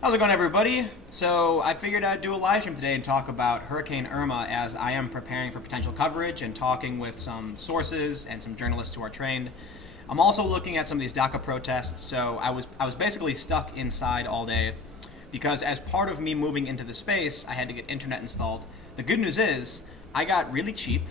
How's it going, everybody? So I figured I'd do a live stream today and talk about Hurricane Irma as I am preparing for potential coverage and talking with some sources and some journalists who are trained. I'm also looking at some of these Daca protests. So I was basically stuck inside all day because as part of me moving into the space, I had to get internet installed. The good news is I got really cheap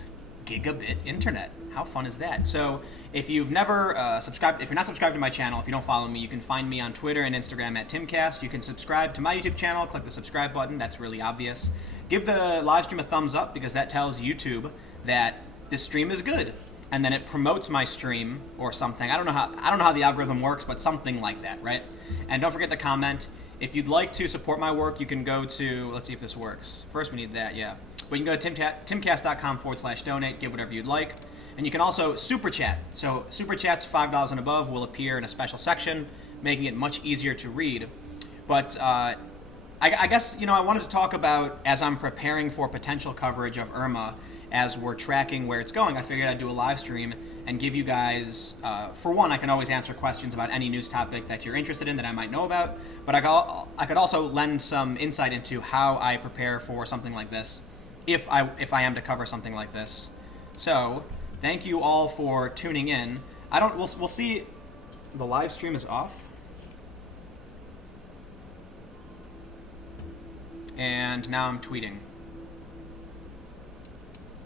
gigabit internet. How fun is that? So if you've never subscribed, if you're not subscribed to my channel, if you don't follow me, you can find me on Twitter and Instagram at Timcast. You can subscribe to my YouTube channel, click the subscribe button. That's really obvious. Give the live stream a thumbs up because that tells YouTube that this stream is good, and then it promotes my stream or something. I don't know how the algorithm works, but something like that, right? And don't forget to comment. If you'd like to support my work, you can go to, let's see if this works. First, we need that, yeah. But you can go to timcast.com/donate, give whatever you'd like. And you can also super chat. So super chats $5 and above will appear in a special section, making it much easier to read. But I guess, I wanted to talk about, as I'm preparing for potential coverage of Irma, as we're tracking where it's going, I figured I'd do a live stream and give you guys, for one, I can always answer questions about any news topic that you're interested in that I might know about, but I could also lend some insight into how I prepare for something like this, if I am to cover something like this. So thank you all for tuning in. We'll see. The live stream is off. And now I'm tweeting.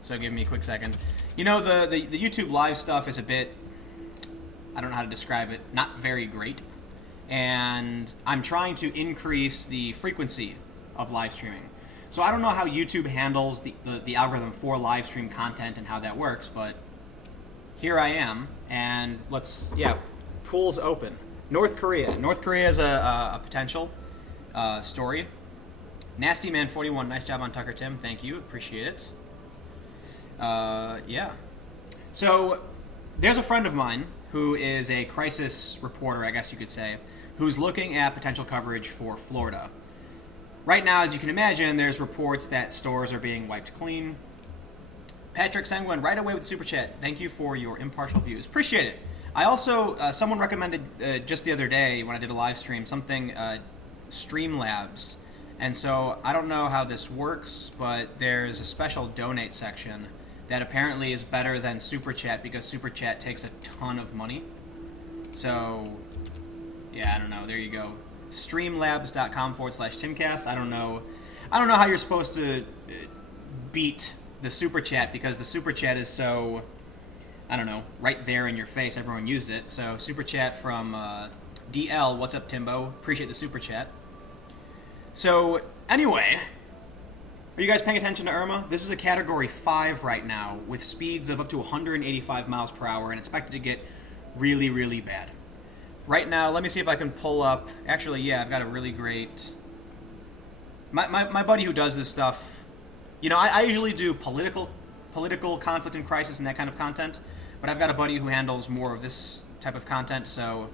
So give me a quick second. The YouTube live stuff is a bit, I don't know how to describe it, not very great. And I'm trying to increase the frequency of live streaming. So I don't know how YouTube handles the algorithm for live stream content and how that works, but here I am, and pool's open. North Korea. North Korea is a potential story. Nasty Man 41, nice job on Tucker Tim, thank you, appreciate it. So there's a friend of mine who is a crisis reporter, I guess you could say, who's looking at potential coverage for Florida. Right now, as you can imagine, there's reports that stores are being wiped clean. Patrick Sanguin, right away with the super chat. Thank you for your impartial views. Appreciate it. I also, someone recommended just the other day when I did a live stream, something, Streamlabs. And so I don't know how this works, but there's a special donate section that apparently is better than Super Chat because Super Chat takes a ton of money. So, yeah, I don't know. There you go. Streamlabs.com/Timcast. I don't know how you're supposed to beat the Super Chat because the Super Chat is so, I don't know, right there in your face. Everyone used it. So Super Chat from DL. What's up, Timbo? Appreciate the Super Chat. So, anyway, are you guys paying attention to Irma? This is a Category 5 right now with speeds of up to 185 miles per hour and expected to get really, really bad. Right now, let me see if I can pull up... Actually, yeah, I've got a really great... My buddy who does this stuff... I usually do political conflict and crisis and that kind of content, but I've got a buddy who handles more of this type of content, so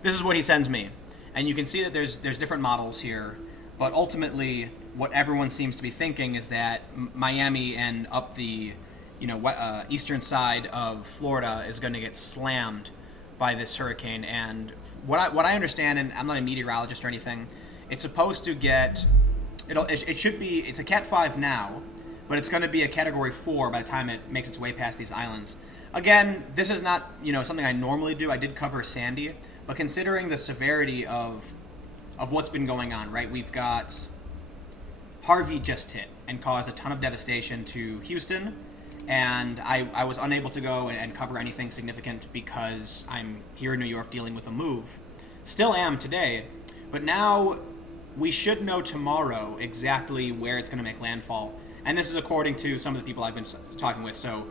this is what he sends me. And you can see that there's different models here, but ultimately what everyone seems to be thinking is that Miami and up the eastern side of Florida is going to get slammed by this hurricane. And what I understand, and I'm not a meteorologist or anything, it's supposed to get it's a Cat 5 now, but it's going to be a Category 4 by the time it makes its way past these islands. Again, this is not something I normally do. I did cover Sandy. But considering the severity of what's been going on, right? We've got Harvey just hit and caused a ton of devastation to Houston, and I was unable to go and cover anything significant because I'm here in New York dealing with a move. Still am today, but now we should know tomorrow exactly where it's going to make landfall. And this is according to some of the people I've been talking with, so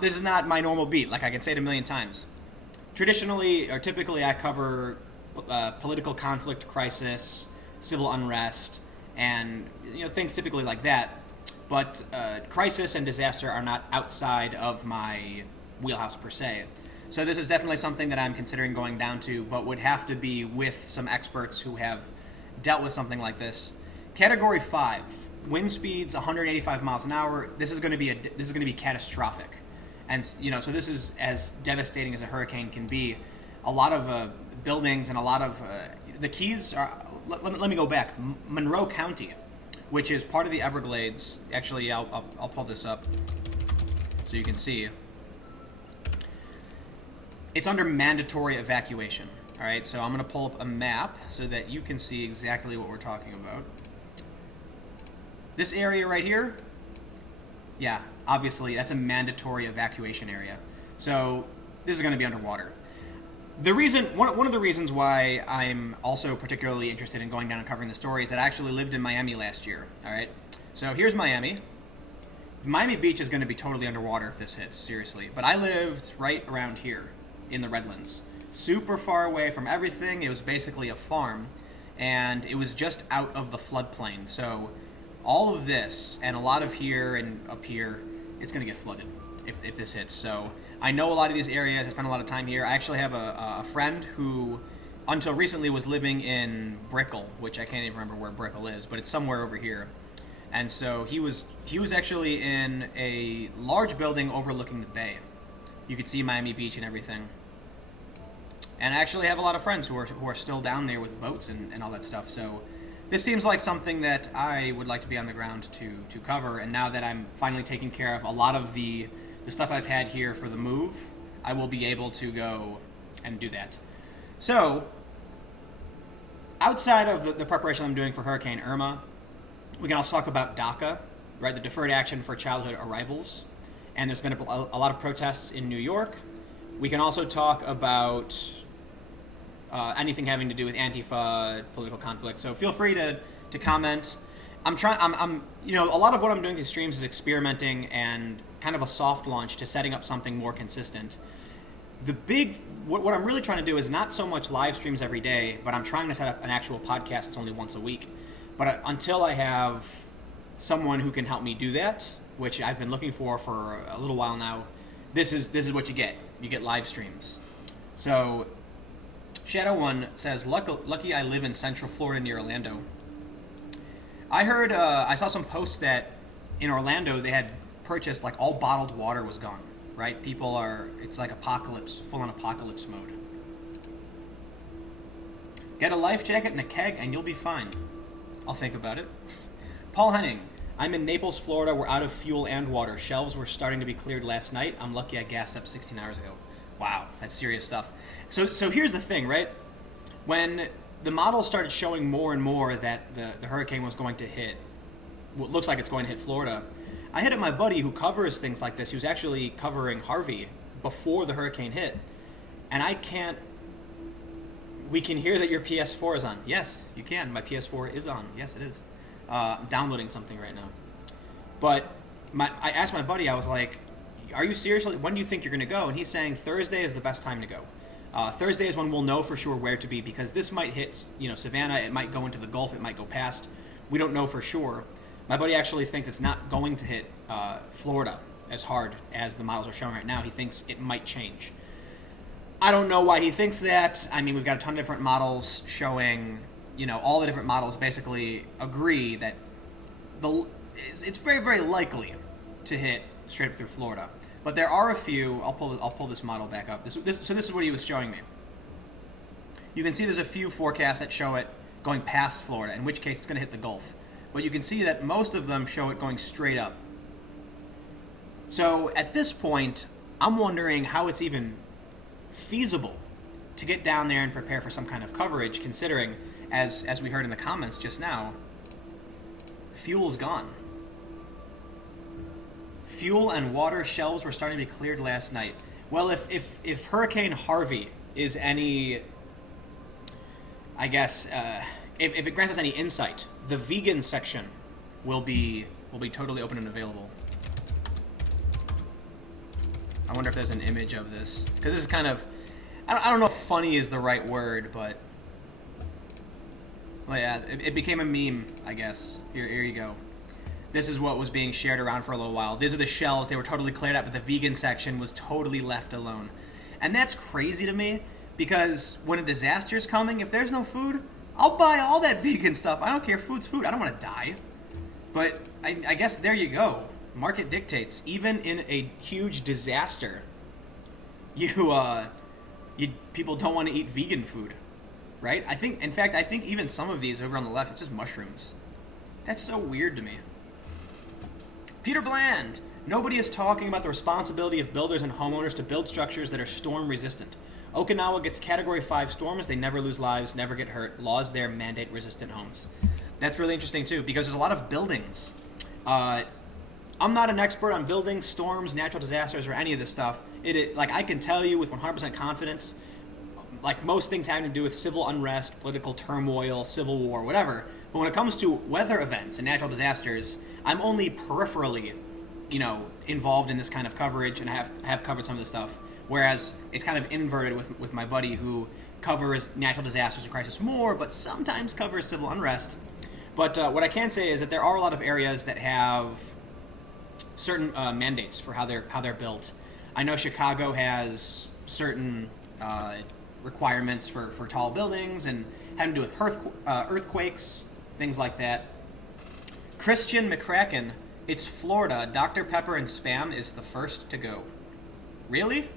this is not my normal beat, like I can say it a million times. Traditionally, or typically, I cover political conflict, crisis, civil unrest, and things typically like that. But crisis and disaster are not outside of my wheelhouse per se. So this is definitely something that I'm considering going down to, but would have to be with some experts who have dealt with something like this. Category 5, wind speeds 185 miles an hour. This is going to be catastrophic. And so this is as devastating as a hurricane can be. A lot of buildings and a lot of the Keys are let me go back. Monroe County, which is part of the Everglades. Actually, I'll pull this up so you can see. It's under mandatory evacuation. All right, so I'm going to pull up a map so that you can see exactly what we're talking about. This area right here, yeah, obviously that's a mandatory evacuation area. So this is going to be underwater. The reason, one of the reasons why I'm also particularly interested in going down and covering the story is that I actually lived in Miami last year. All right, so here's Miami. Miami Beach is going to be totally underwater if this hits, seriously. But I lived right around here in the Redlands, super far away from everything. It was basically a farm, and it was just out of the floodplain. So all of this and a lot of here and up here, it's going to get flooded if this hits. So I know a lot of these areas. I spent a lot of time here. I actually have a friend who, until recently, was living in Brickell, which I can't even remember where Brickell is, but it's somewhere over here. And so he was actually in a large building overlooking the bay. You could see Miami Beach and everything. And I actually have a lot of friends who are still down there with boats and all that stuff. So this seems like something that I would like to be on the ground to cover. And now that I'm finally taking care of a lot of the stuff I've had here for the move, I will be able to go and do that. So outside of the preparation I'm doing for Hurricane Irma, we can also talk about Daca, right? The Deferred Action for Childhood Arrivals. And there's been a lot of protests in New York. We can also talk about anything having to do with Antifa, political conflict. So feel free to comment. I'm a lot of what I'm doing these streams is experimenting and kind of a soft launch to setting up something more consistent. What I'm really trying to do is not so much live streams every day, but I'm trying to set up an actual podcast that's only once a week. But until I have someone who can help me do that, which I've been looking for a little while now, this is what you get. You get live streams. So Shadow One says, lucky I live in Central Florida near Orlando. I heard, I saw some posts that in Orlando they had purchased, like, all bottled water was gone, right? It's like apocalypse, full-on apocalypse mode. Get a life jacket and a keg and you'll be fine. I'll think about it. Paul Henning, I'm in Naples, Florida. We're out of fuel and water. Shelves were starting to be cleared last night. I'm lucky I gassed up 16 hours ago. Wow, that's serious stuff. So here's the thing, right? When the model started showing more and more that the hurricane was going to hit, what looks like it's going to hit Florida, I hit up my buddy who covers things like this. He was actually covering Harvey before the hurricane hit. And we can hear that your PS4 is on. Yes, you can. My PS4 is on. Yes, it is. I'm downloading something right now. But I asked my buddy, I was like, are you seriously, when do you think you're going to go? And he's saying Thursday is the best time to go. Thursday is when we'll know for sure where to be, because this might hit, Savannah, it might go into the Gulf, it might go past. We don't know for sure. My buddy actually thinks it's not going to hit Florida as hard as the models are showing right now. He thinks it might change. I don't know why he thinks that. I mean, we've got a ton of different models showing, all the different models basically agree that it's very, very likely to hit straight up through Florida. But there are a few. I'll pull this model back up. So this is what he was showing me. You can see there's a few forecasts that show it going past Florida, in which case it's going to hit the Gulf. But you can see that most of them show it going straight up. So at this point, I'm wondering how it's even feasible to get down there and prepare for some kind of coverage, considering, as we heard in the comments just now, fuel's gone. Fuel and water shelves were starting to be cleared last night. Well, if Hurricane Harvey is any, I guess, if it grants us any insight, the vegan section will be totally open and available. I wonder if there's an image of this, because this is kind of, I don't know if funny is the right word, but well, yeah, it became a meme, I guess. Here you go. This is what was being shared around for a little while. These are the shelves. They were totally cleared out, but the vegan section was totally left alone. And that's crazy to me, because when a disaster is coming, if there's no food, I'll buy all that vegan stuff. I don't care. Food's food. I don't want to die. But I guess there you go. Market dictates. Even in a huge disaster, people don't want to eat vegan food, right? I think, in fact, I think even some of these over on the left, it's just mushrooms. That's so weird to me. Peter Bland. Nobody is talking about the responsibility of builders and homeowners to build structures that are storm resistant. Okinawa gets Category 5 storms. They never lose lives, never get hurt. Laws there mandate resistant homes. That's really interesting, too, because there's a lot of buildings. I'm not an expert on buildings, storms, natural disasters, or any of this stuff. Like, I can tell you with 100% confidence, like most things having to do with civil unrest, political turmoil, civil war, whatever. But when it comes to weather events and natural disasters, I'm only peripherally, involved in this kind of coverage, and I have covered some of this stuff. Whereas it's kind of inverted with my buddy who covers natural disasters and crisis more, but sometimes covers civil unrest. But what I can say is that there are a lot of areas that have certain mandates for how they're built. I know Chicago has certain requirements for tall buildings and having to do with earthquakes, things like that. Christian McCracken, it's Florida. Dr. Pepper and Spam is the first to go. Really?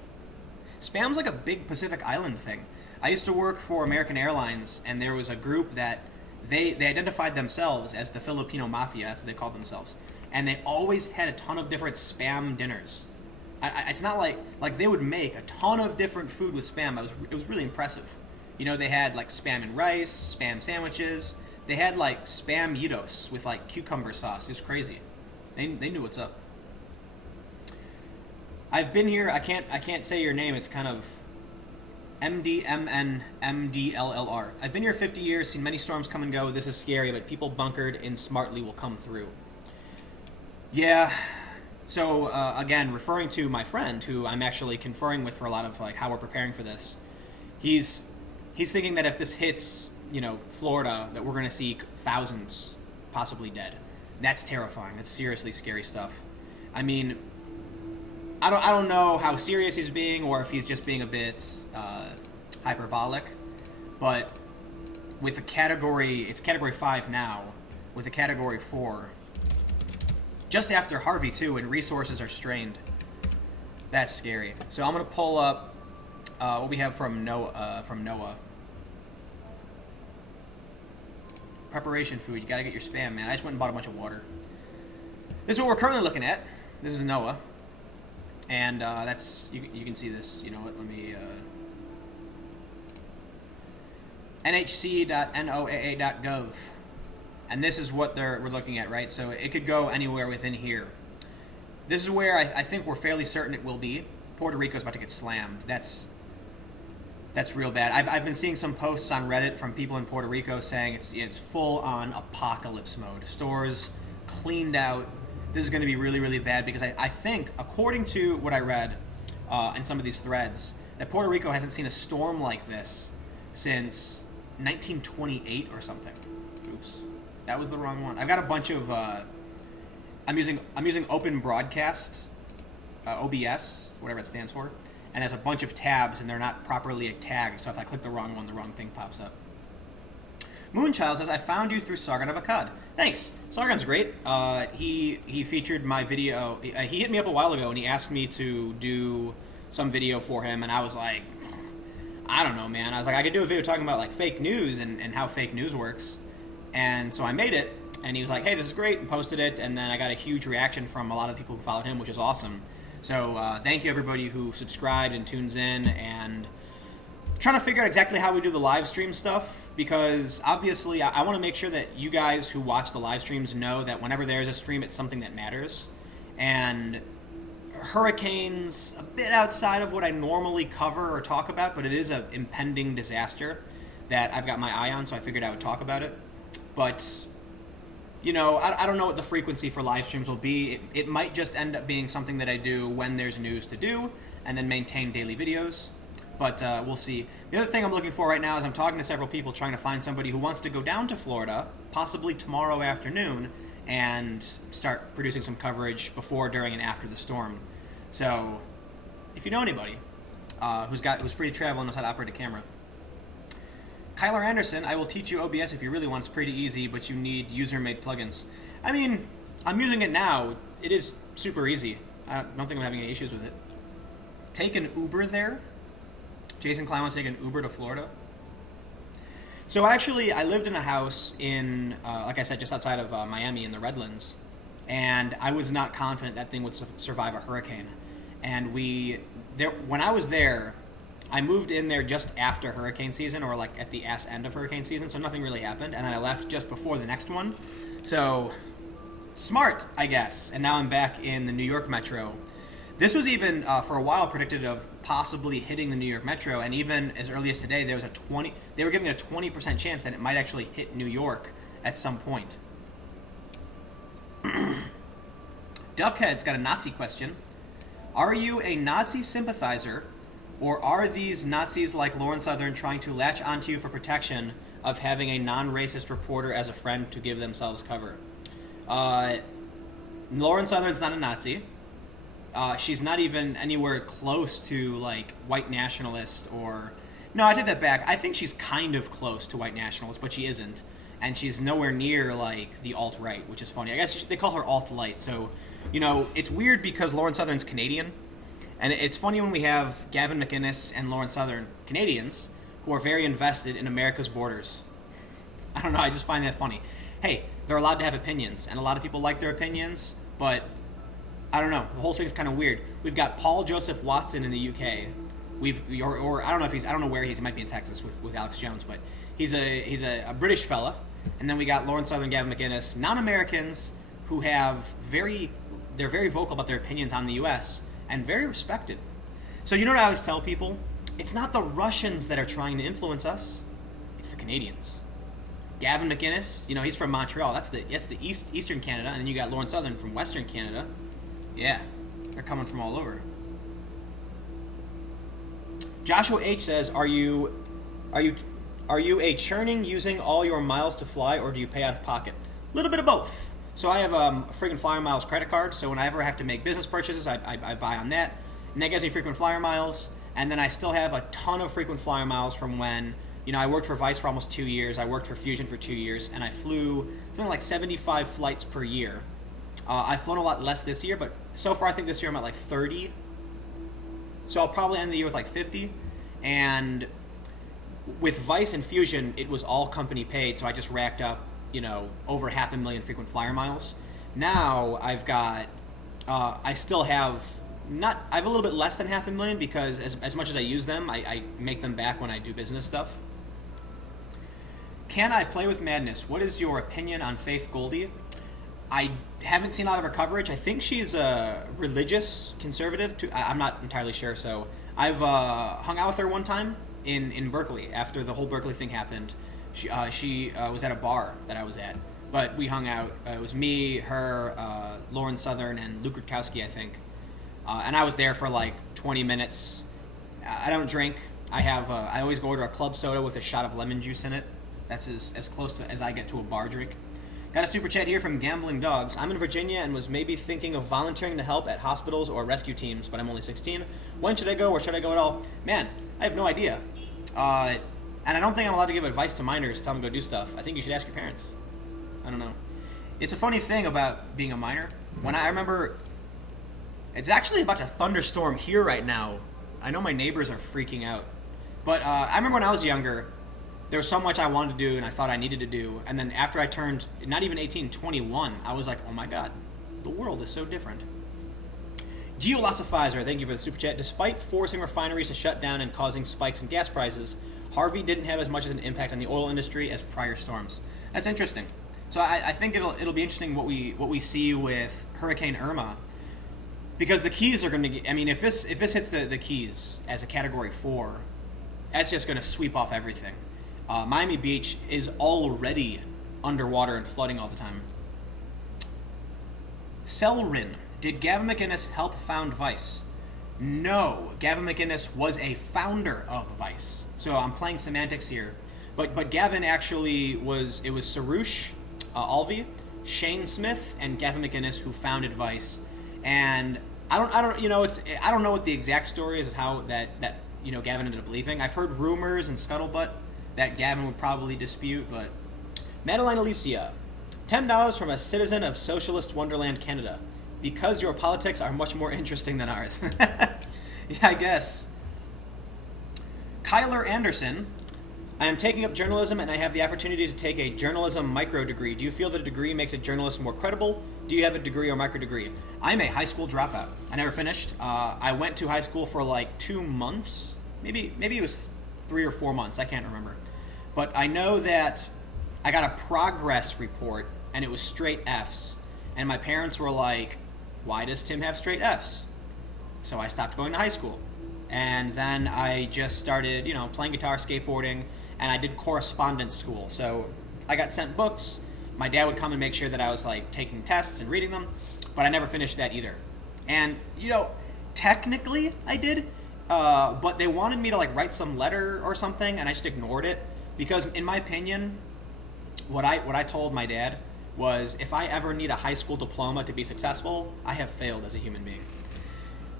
Spam's like a big Pacific Island thing. I used to work for American Airlines, and there was a group that they identified themselves as the Filipino Mafia, that's what they called themselves. And they always had a ton of different Spam dinners. It's not like they would make a ton of different food with Spam. It was really impressive. They had like Spam and rice, Spam sandwiches. They had like Spam Yitos with like cucumber sauce. It was crazy. They knew what's up. I've been here. I can't say your name. It's kind of MDMNMDLLR. I've been here 50 years, seen many storms come and go. This is scary, but people bunkered in smartly will come through. Yeah. So again, referring to my friend, who I'm actually conferring with for a lot of like how we're preparing for this, he's thinking that if this hits, Florida, that we're going to see thousands possibly dead. That's terrifying. That's seriously scary stuff. I mean, I don't know how serious he's being, or if he's just being a bit hyperbolic, but with a category, it's Category 5 now, with a Category 4, just after Harvey too, and resources are strained. That's scary. So I'm gonna pull up what we have from NOAA. Preparation food. You gotta get your Spam, man. I just went and bought a bunch of water. This is what we're currently looking at. This is NOAA. And that's, you can see this, let me, nhc.noaa.gov. And this is what we're looking at, right? So it could go anywhere within here. This is where I think we're fairly certain it will be. Puerto Rico's about to get slammed. That's real bad. I've been seeing some posts on Reddit from people in Puerto Rico saying it's full on apocalypse mode. Stores cleaned out. This is going to be really, really bad because I think, according to what I read in some of these threads, that Puerto Rico hasn't seen a storm like this since 1928 or something. Oops, that was the wrong one. I've got a bunch of. I'm using Open Broadcast, OBS, whatever it stands for, and there's a bunch of tabs and they're not properly tagged. So if I click the wrong one, the wrong thing pops up. Moonchild says, I found you through Sargon of Akkad. Thanks. Sargon's great. He featured my video. He hit me up a while ago and he asked me to do some video for him. And I was like, I don't know, man. I was like, I could do a video talking about like fake news and how fake news works. And so I made it. And he was like, hey, this is great, and posted it. And then I got a huge reaction from a lot of people who followed him, which is awesome. So thank you, everybody who subscribed and tunes in. And trying to figure out exactly how we do the live stream stuff, because obviously I want to make sure that you guys who watch the live streams know that whenever there's a stream, it's something that matters. And hurricanes, a bit outside of what I normally cover or talk about, but it is an impending disaster that I've got my eye on, so I figured I would talk about it. But, I don't know what the frequency for live streams will be. It might just end up being something that I do when there's news to do, and then maintain daily videos. But we'll see. The other thing I'm looking for right now is I'm talking to several people trying to find somebody who wants to go down to Florida, possibly tomorrow afternoon, and start producing some coverage before, during, and after the storm. So if you know anybody who's free to travel and knows how to operate a camera. Kyler Anderson, I will teach you OBS if you really want. It's pretty easy, but you need user-made plugins. I mean, I'm using it now. It is super easy. I don't think I'm having any issues with it. Take an Uber there. Jason Klein wants to take an Uber to Florida. So actually, I lived in a house in, like I said, just outside of Miami in the Redlands, and I was not confident that thing would survive a hurricane. And when I was there, I moved in there just after hurricane season, or like at the ass end of hurricane season, so nothing really happened. And then I left just before the next one. So smart, I guess. And now I'm back in the New York Metro. This was even for a while predicted of possibly hitting the New York Metro, and even as early as today, they were giving it a 20% chance that it might actually hit New York at some point. Duckhead's got a Nazi question. Are you a Nazi sympathizer, or are these Nazis like Lauren Southern trying to latch onto you for protection of having a non-racist reporter as a friend to give themselves cover? Lauren Southern's not a Nazi. She's not even anywhere close to, like, white nationalist or... No, I take that back. I think she's kind of close to white nationalist, but she isn't. And she's nowhere near, like, the alt-right, which is funny. I guess they call her alt-light. So, you know, it's weird because Lauren Southern's Canadian. And it's funny when we have Gavin McInnes and Lauren Southern, Canadians, who are very invested in America's borders. I don't know, I just find that funny. Hey, they're allowed to have opinions, and a lot of people like their opinions, but... I don't know. The whole thing's kind of weird. We've got Paul Joseph Watson in the UK. Or I don't know if I don't know where he is. He might be in Texas with Alex Jones, but he's a British fella. And then we got Lauren Southern, Gavin McInnes, non-Americans who they're very vocal about their opinions on the U.S. and very respected. So you know what I always tell people? It's not the Russians that are trying to influence us. It's the Canadians. Gavin McInnes, you know, he's from Montreal. That's the Eastern Canada, and then you got Lauren Southern from Western Canada. Yeah, they're coming from all over. Joshua H says, "Are you a churning using all your miles to fly, or do you pay out of pocket?" A little bit of both. So I have a frequent flyer miles credit card. So whenever I have to make business purchases, I buy on that, and that gives me frequent flyer miles. And then I still have a ton of frequent flyer miles from when, you know, I worked for Vice for almost 2 years. I worked for Fusion for 2 years, and I flew something like 75 flights per year. I've flown a lot less this year, but so far I think this year I'm at like 30. So I'll probably end the year with like 50. And with Vice and Fusion, it was all company paid, so I just racked up, you know, over 500,000 frequent flyer miles. Now I've got, I still have I have a little bit less than 500,000 because as much as I use them, I make them back when I do business stuff. Can I play with madness? What is your opinion on Faith Goldie? I haven't seen a lot of her coverage. I think she's a religious conservative. I'm not entirely sure. So I've hung out with her one time in Berkeley after the whole Berkeley thing happened. She was at a bar that I was at, but we hung out. It was me, her, Lauren Southern, and Luke Rutkowski, I think. And I was there for like 20 minutes. I don't drink. I always go order a club soda with a shot of lemon juice in it. That's as close as I get to a bar drink. Got a super chat here from Gambling Dogs. I'm in Virginia and was maybe thinking of volunteering to help at hospitals or rescue teams, but I'm only 16. When should I go, or should I go at all? Man, I have no idea. And I don't think I'm allowed to give advice to minors, tell them to go do stuff. I think you should ask your parents. I don't know. It's a funny thing about being a minor. When I remember, it's actually about to thunderstorm here right now. I know my neighbors are freaking out. But I remember when I was younger, there was so much I wanted to do and I thought I needed to do. And then after I turned, not even 18, 21, I was like, oh my God, the world is so different. Geolosifizer, thank you for the super chat. Despite forcing refineries to shut down and causing spikes in gas prices, Harvey didn't have as much of an impact on the oil industry as prior storms. That's interesting. So I think it'll be interesting what we see with Hurricane Irma, because the Keys are going to. I mean, if this hits the Keys as a Category 4, that's just going to sweep off everything. Miami Beach is already underwater and flooding all the time. Selrin, did Gavin McInnes help found Vice? No, Gavin McInnes was a founder of Vice. So I'm playing semantics here. But Gavin actually it was Sarouche Alvey, Shane Smith, and Gavin McInnes who founded Vice. And I don't know what the exact story is, as how that Gavin ended up leaving. I've heard rumors and scuttlebutt that Gavin would probably dispute, but Madeline Alicia, $10 from a citizen of Socialist Wonderland, Canada. Because your politics are much more interesting than ours. Yeah, I guess. Kyler Anderson, I am taking up journalism and I have the opportunity to take a journalism micro degree. Do you feel that a degree makes a journalist more credible? Do you have a degree or micro degree? I'm a high school dropout. I never finished. I went to high school for like 2 months. Maybe it was 3 or 4 months. I can't remember. But I know that I got a progress report and it was straight Fs. And my parents were like, why does Tim have straight Fs? So I stopped going to high school. And then I just started, playing guitar, skateboarding, and I did correspondence school. So I got sent books. My dad would come and make sure that I was like taking tests and reading them, but I never finished that either. And technically I did, but they wanted me to like write some letter or something, and I just ignored it because, in my opinion, what I told my dad was, if I ever need a high school diploma to be successful, I have failed as a human being.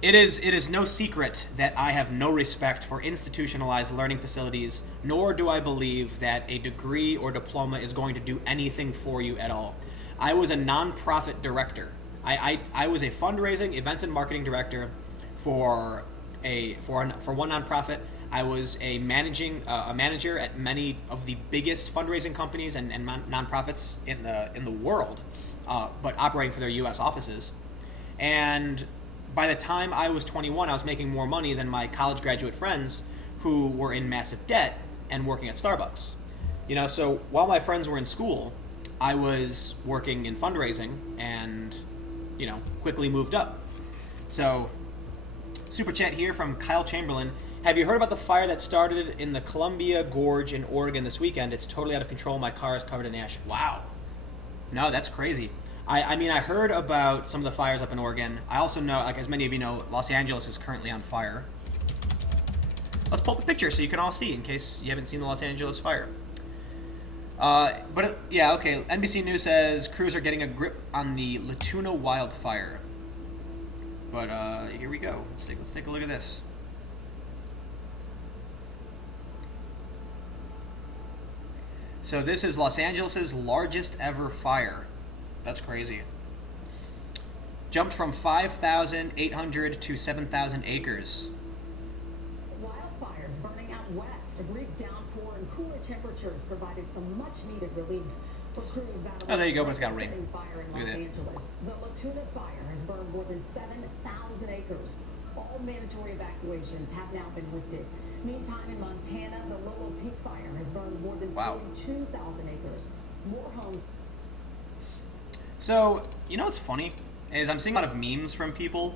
It is no secret that I have no respect for institutionalized learning facilities, nor do I believe that a degree or diploma is going to do anything for you at all. I was a nonprofit director. I was a fundraising, events, and marketing director for one nonprofit. I was a manager at many of the biggest fundraising companies and nonprofits in the world, but operating for their U.S. offices. And by the time I was 21, I was making more money than my college graduate friends who were in massive debt and working at Starbucks. So while my friends were in school, I was working in fundraising and, quickly moved up. So, super chat here from Kyle Chamberlain. Have you heard about the fire that started in the Columbia Gorge in Oregon this weekend? It's totally out of control. My car is covered in ash. Wow. No, that's crazy. I heard about some of the fires up in Oregon. I also know, like as many of you know, Los Angeles is currently on fire. Let's pull up a picture so you can all see in case you haven't seen the Los Angeles fire. Okay. NBC News says crews are getting a grip on the Latuna wildfire. But here we go. Let's take a look at this. So this is Los Angeles' largest ever fire. That's crazy. Jumped from 5,800 to 7,000 acres. Wildfires burning out west. A brief downpour and cooler temperatures provided some much-needed relief for crews battling. Oh, there you go, but it's got rain. Fire in Los Angeles. The Latuna fire has burned more than 7,000 acres. All mandatory evacuations have now been lifted. Meantime, in Montana, the Lolo Peak fire has burned more than 42,000 acres. More homes. So, what's funny is I'm seeing a lot of memes from people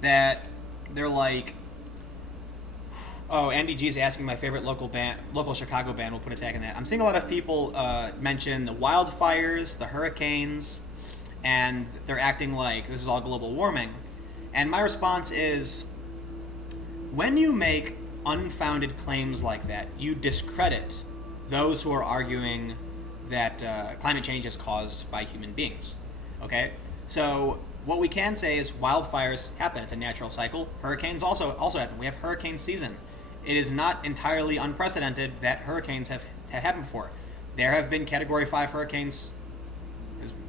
that they're like, oh, Andy G's asking my favorite local Chicago band. We'll put a tag in that. I'm seeing a lot of people mention the wildfires, the hurricanes, and they're acting like this is all global warming. And my response is, when you make unfounded claims like that, you discredit those who are arguing that climate change is caused by human beings. Okay? So what we can say is wildfires happen. It's a natural cycle. Hurricanes also happen. We have hurricane season. It is not entirely unprecedented that hurricanes have happened before. There have been Category 5 hurricanes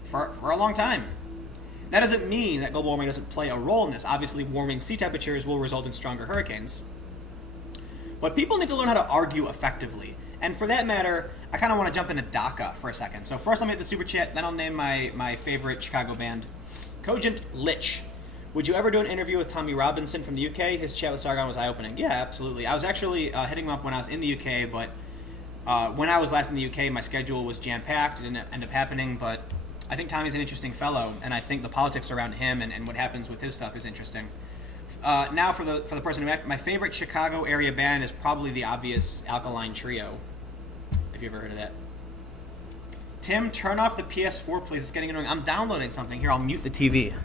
for a long time. That doesn't mean that global warming doesn't play a role in this. Obviously, warming sea temperatures will result in stronger hurricanes. But people need to learn how to argue effectively. And for that matter, I kind of want to jump into Daca for a second. So first, let me hit the super chat, then I'll name my favorite Chicago band. Cogent Lich. Would you ever do an interview with Tommy Robinson from the UK? His chat with Sargon was eye-opening. Yeah, absolutely. I was actually hitting him up when I was in the UK, but when I was last in the UK, my schedule was jam-packed. It didn't end up happening, but I think Tommy's an interesting fellow, and I think the politics around him and what happens with his stuff is interesting. Now for the person who asked, my favorite Chicago area band is probably the obvious Alkaline Trio, if you've ever heard of that. Tim, turn off the PS4, please. It's getting annoying. I'm downloading something. Here, I'll mute the TV.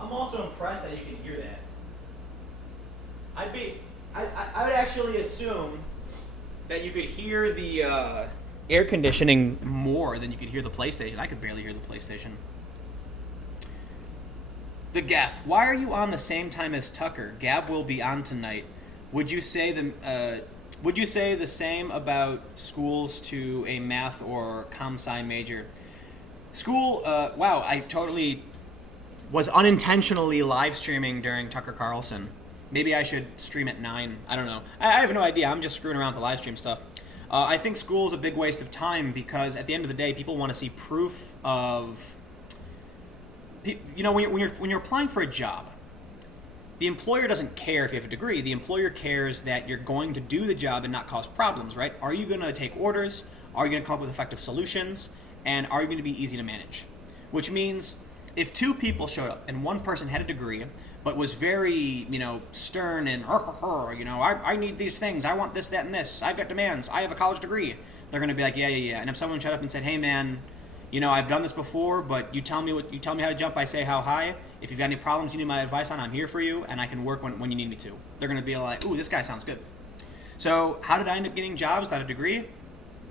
I'm also impressed that you can hear that. I would actually assume that you could hear the air conditioning more than you could hear the PlayStation. I could barely hear the PlayStation. The Gaff. Why are you on the same time as Tucker? Gab will be on tonight. Would you say the same about schools to a math or comp-sci major? School. Wow. I totally was unintentionally live streaming during Tucker Carlson. Maybe I should stream at 9. I don't know. I have no idea. I'm just screwing around with the live stream stuff. I think school is a big waste of time because at the end of the day, people want to see proof of. You know, when you're applying for a job, the employer doesn't care if you have a degree. The employer cares that you're going to do the job and not cause problems, right? Are you going to take orders? Are you going to come up with effective solutions? And are you going to be easy to manage? Which means if 2 people showed up and one person had a degree but was very, stern and, I need these things. I want this, that, and this. I've got demands. I have a college degree. They're going to be like, yeah. And if someone showed up and said, hey, man, I've done this before, but you tell me how to jump, I say how high. If you've got any problems you need my advice on, I'm here for you, and I can work when you need me to. They're going to be like, ooh, this guy sounds good. So how did I end up getting jobs without a degree?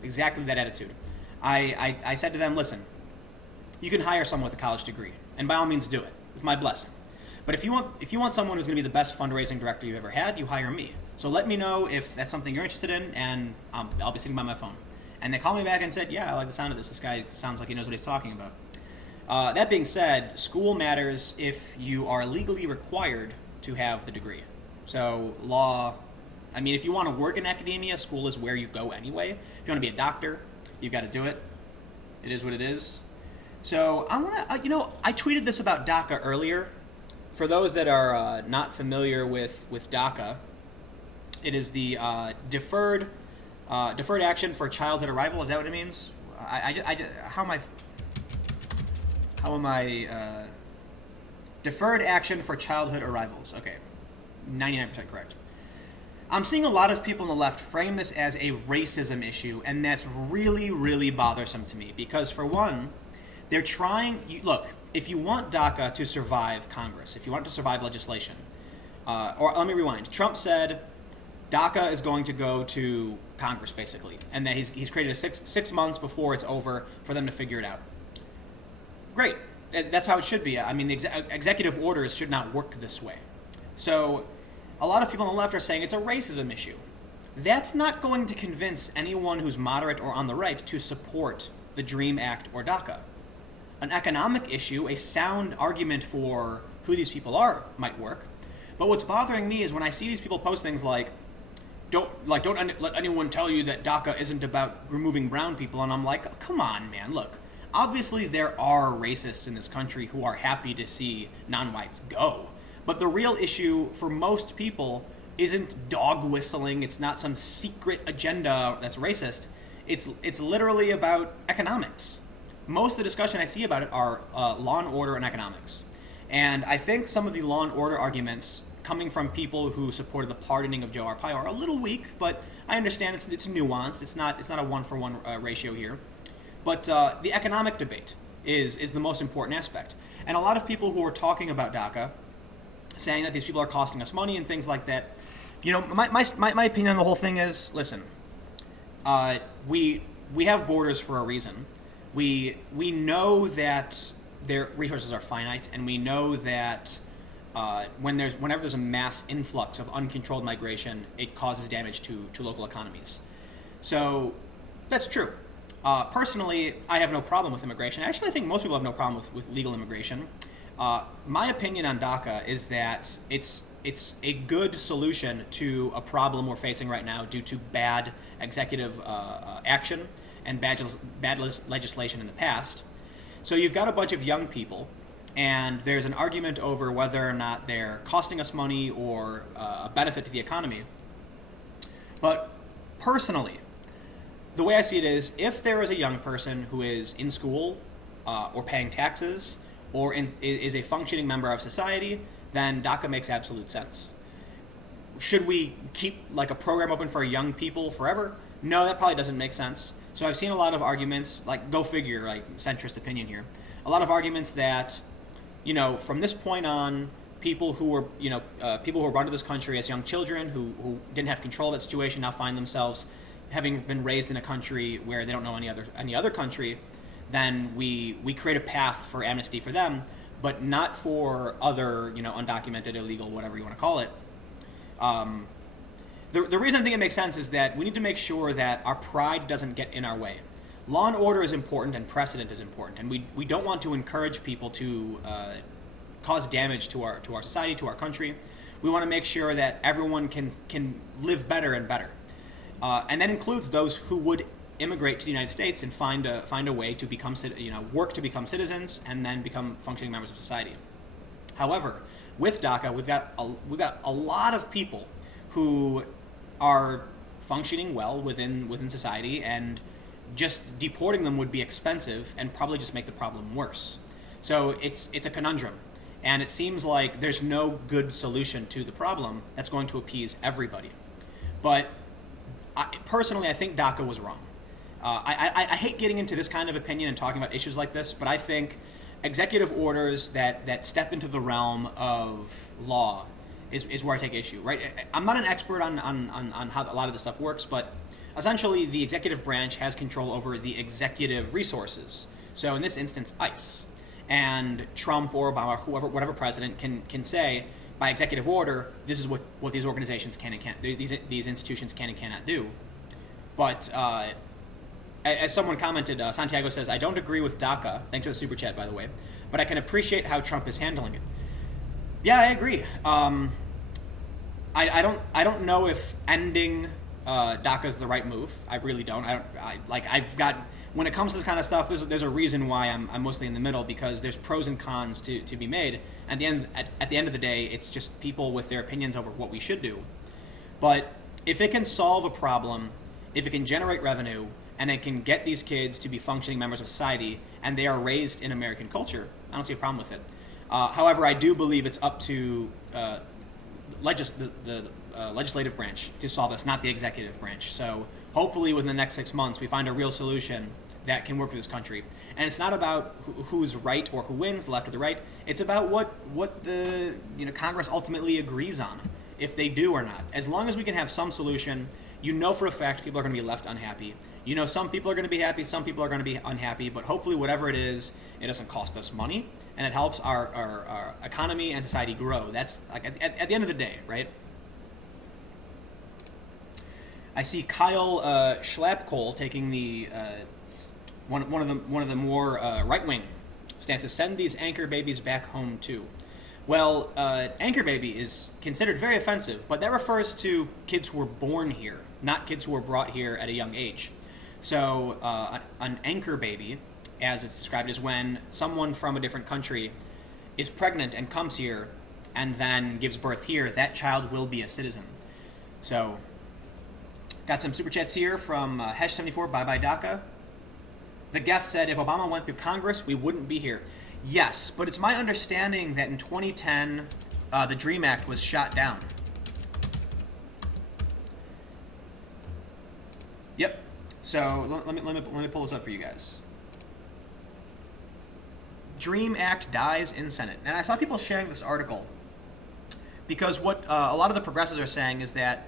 Exactly that attitude. I said to them, listen, you can hire someone with a college degree, and by all means do it, with my blessing. But if you want someone who's going to be the best fundraising director you've ever had, you hire me. So let me know if that's something you're interested in, and I'll be sitting by my phone. And they called me back and said, yeah, I like the sound of this. This guy sounds like he knows what he's talking about. That being said, school matters if you are legally required to have the degree. So law, if you want to work in academia, school is where you go anyway. If you want to be a doctor, you've got to do it. It is what it is. So I tweeted this about Daca earlier. For those that are not familiar with Daca, it is the deferred action for childhood arrival. Is that what it means? How am I? Deferred action for childhood arrivals. Okay, 99% correct. I'm seeing a lot of people on the left frame this as a racism issue, and that's really, really bothersome to me because, for one, they're trying. Look, if you want DACA to survive Congress, if you want to survive legislation, or let me rewind. Trump said DACA is going to go to Congress, basically, and that he's created a six months before it's over for them to figure it out. Great. That's how it should be. The executive orders should not work this way. So a lot of people on the left are saying it's a racism issue. That's not going to convince anyone who's moderate or on the right to support the DREAM Act or DACA. An economic issue, a sound argument for who these people are, might work. But what's bothering me is when I see these people post things like, don't let anyone tell you that DACA isn't about removing brown people, and I'm like, oh, come on, man, look. Obviously, there are racists in this country who are happy to see non-whites go. But the real issue for most people isn't dog whistling. It's not some secret agenda that's racist. It's literally about economics. Most of the discussion I see about it are law and order and economics. And I think some of the law and order arguments coming from people who supported the pardoning of Joe Arpaio are a little weak, but I understand it's nuanced. It's not a 1-for-1 ratio here. But the economic debate is the most important aspect. And a lot of people who are talking about DACA, saying that these people are costing us money and things like that, my opinion on the whole thing is, listen, we have borders for a reason. We know that their resources are finite, and we know that whenever there's a mass influx of uncontrolled migration, it causes damage to local economies. So that's true. Personally, I have no problem with immigration. Actually, I think most people have no problem with legal immigration. My opinion on DACA is that it's a good solution to a problem we're facing right now due to bad executive action and bad legislation in the past. So you've got a bunch of young people, and there's an argument over whether or not they're costing us money or a benefit to the economy. But personally, the way I see it is, if there is a young person who is in school or paying taxes or is a functioning member of society, then DACA makes absolute sense. Should we keep a program open for young people forever? No, that probably doesn't make sense. So I've seen a lot of arguments, go figure, centrist opinion here. A lot of arguments that, from this point on, people who were brought to this country as young children who didn't have control of that situation now find themselves having been raised in a country where they don't know any other country, then we create a path for amnesty for them, but not for other, undocumented, illegal, whatever you want to call it. The reason I think it makes sense is that we need to make sure that our pride doesn't get in our way. Law and order is important and precedent is important, and we don't want to encourage people to cause damage to our society, to our country. We want to make sure that everyone can live better and better. And that includes those who would immigrate to the United States and find a way to become, work to become citizens and then become functioning members of society. However, with DACA, we've got a lot of people who are functioning well within society, and just deporting them would be expensive and probably just make the problem worse. So it's a conundrum, and it seems like there's no good solution to the problem that's going to appease everybody. But personally, I think DACA was wrong. I hate getting into this kind of opinion and talking about issues like this, but I think executive orders that step into the realm of law is where I take issue, right? I'm not an expert on how a lot of this stuff works, but essentially the executive branch has control over the executive resources. So in this instance, ICE. And Trump or Obama, whatever president can say, by executive order, this is what these organizations can and can't do, these institutions can and cannot do. But as someone commented, Santiago says, I don't agree with DACA, thanks for the super chat, by the way, but I can appreciate how Trump is handling it. Yeah, I agree. I don't know if ending DACA is the right move. I really don't. When it comes to this kind of stuff, there's a reason why I'm mostly in the middle, because there's pros and cons to be made. At the end of the day, it's just people with their opinions over what we should do. But if it can solve a problem, if it can generate revenue, and it can get these kids to be functioning members of society, and they are raised in American culture, I don't see a problem with it. However, I do believe it's up to the legislative branch to solve this, not the executive branch. So hopefully within the next 6 months, we find a real solution that can work for this country. And it's not about who's right or who wins, the left or the right. It's about what the Congress ultimately agrees on, if they do or not. As long as we can have some solution, for a fact people are going to be left unhappy. Some people are going to be happy, some people are going to be unhappy, but hopefully whatever it is, it doesn't cost us money, and it helps our economy and society grow. That's like at the end of the day, right? I see Kyle Schlappkohl taking the one of the more right-wing stances. Send these anchor babies back home too. Well, anchor baby is considered very offensive, but that refers to kids who were born here, not kids who were brought here at a young age. So an anchor baby, as it's described, is when someone from a different country is pregnant and comes here and then gives birth here. That child will be a citizen. So got some super chats here from Hesh74, bye-bye DACA. The Geth said, if Obama went through Congress, we wouldn't be here. Yes, but it's my understanding that in 2010, the DREAM Act was shot down. Yep. So let me pull this up for you guys. DREAM Act dies in Senate. And I saw people sharing this article because what a lot of the progressives are saying is that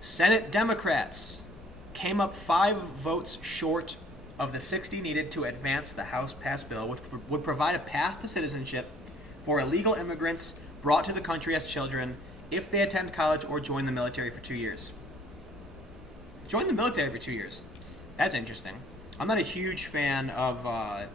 Senate Democrats came up 5 votes short of the 60 needed to advance the House-passed bill, which would provide a path to citizenship for illegal immigrants brought to the country as children if they attend college or join the military for 2 years. Join the military for 2 years. That's interesting. I'm not a huge fan of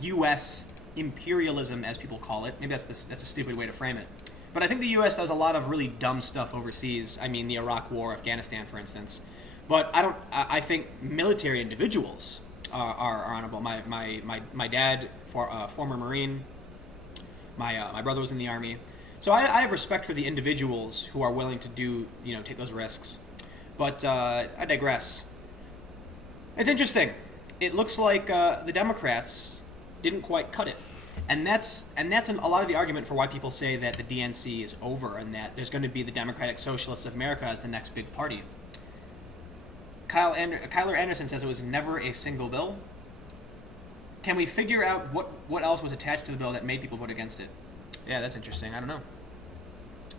U.S. imperialism, as people call it. Maybe that's a stupid way to frame it. But I think the U.S. does a lot of really dumb stuff overseas. I mean, the Iraq War, Afghanistan, for instance. But I think military individuals are honorable. My dad, former Marine. My brother was in the Army. So I have respect for the individuals who are willing to take those risks. But I digress. It's interesting. It looks like the Democrats didn't quite cut it. And that's a lot of the argument for why people say that the DNC is over and that there's going to be the Democratic Socialists of America as the next big party. Kyler Anderson says it was never a single bill. Can we figure out what else was attached to the bill that made people vote against it? Yeah, that's interesting. I don't know.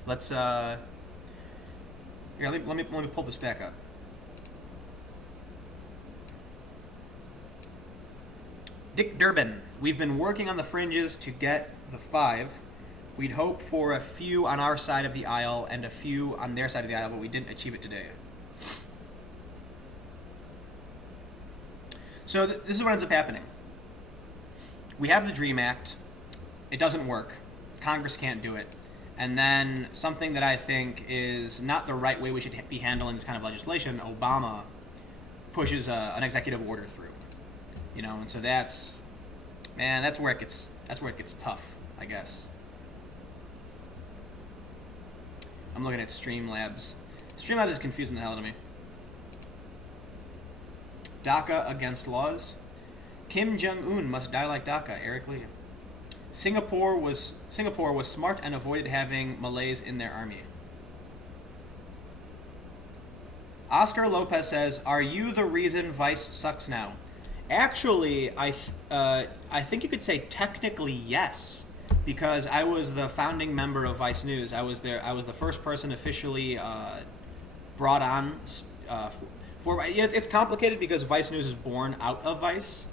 Let's here. Let me pull this back up. Dick Durbin, we've been working on the fringes to get the 5. We'd hoped for a few on our side of the aisle and a few on their side of the aisle, but we didn't achieve it today. So this is what ends up happening. We have the DREAM Act. It doesn't work. Congress can't do it. And then something that I think is not the right way we should be handling this kind of legislation, Obama pushes an executive order through. And so that's where it gets tough, I guess. I'm looking at Streamlabs. Streamlabs is confusing the hell out of me. Daca against laws. Kim Jong-un must die like Daca. Eric Lee. Singapore was smart and avoided having Malays in their army. Oscar Lopez says, "Are you the reason Vice sucks now?" Actually, I think you could say technically yes, because I was the founding member of Vice News. I was the first person officially brought on. It's complicated because Vice News is born out of Vice,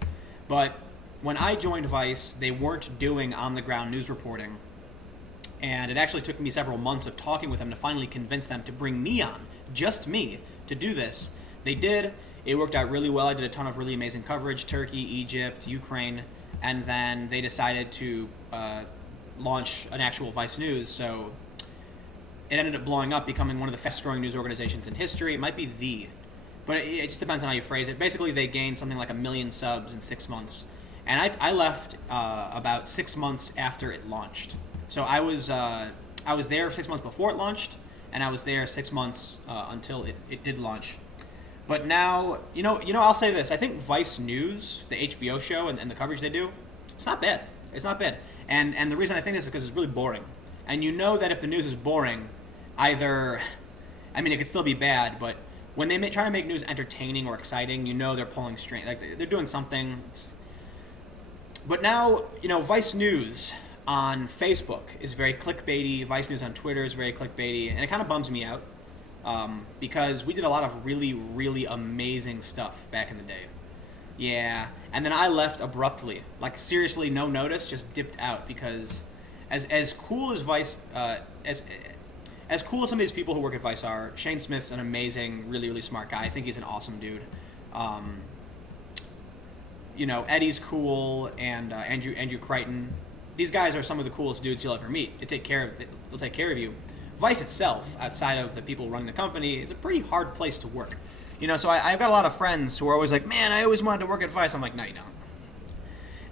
but when I joined Vice, they weren't doing on-the-ground news reporting, and it actually took me several months of talking with them to finally convince them to bring me on, just me, to do this. They did. It worked out really well. I did a ton of really amazing coverage: Turkey, Egypt, Ukraine, and then they decided to launch an actual Vice News, so it ended up blowing up, becoming one of the fastest-growing news organizations in history. It might be but it just depends on how you phrase it. Basically, they gained something like 1 million subs in 6 months. And I left about 6 months after it launched. So I was there 6 months before it launched, and I was there 6 months until it did launch. But now, I'll say this. I think Vice News, the HBO show, and the coverage they do, it's not bad. It's not bad. And the reason I think this is because it's really boring. And you know that if the news is boring, it could still be bad, but when they try to make news entertaining or exciting, they're pulling string. Like, they're doing something. But now, Vice News on Facebook is very clickbaity. Vice News on Twitter is very clickbaity. And it kind of bums me out because we did a lot of really, really amazing stuff back in the day. Yeah. And then I left abruptly. Like, seriously, no notice, just dipped out because as cool as Vice... As cool as some of these people who work at Vice are, Shane Smith's an amazing, really, really smart guy. I think he's an awesome dude. Eddie's cool, and Andrew Crichton. These guys are some of the coolest dudes you'll ever meet. They'll take care of you. Vice itself, outside of the people running the company, is a pretty hard place to work. So I've got a lot of friends who are always like, "Man, I always wanted to work at Vice." I'm like, "No, you don't."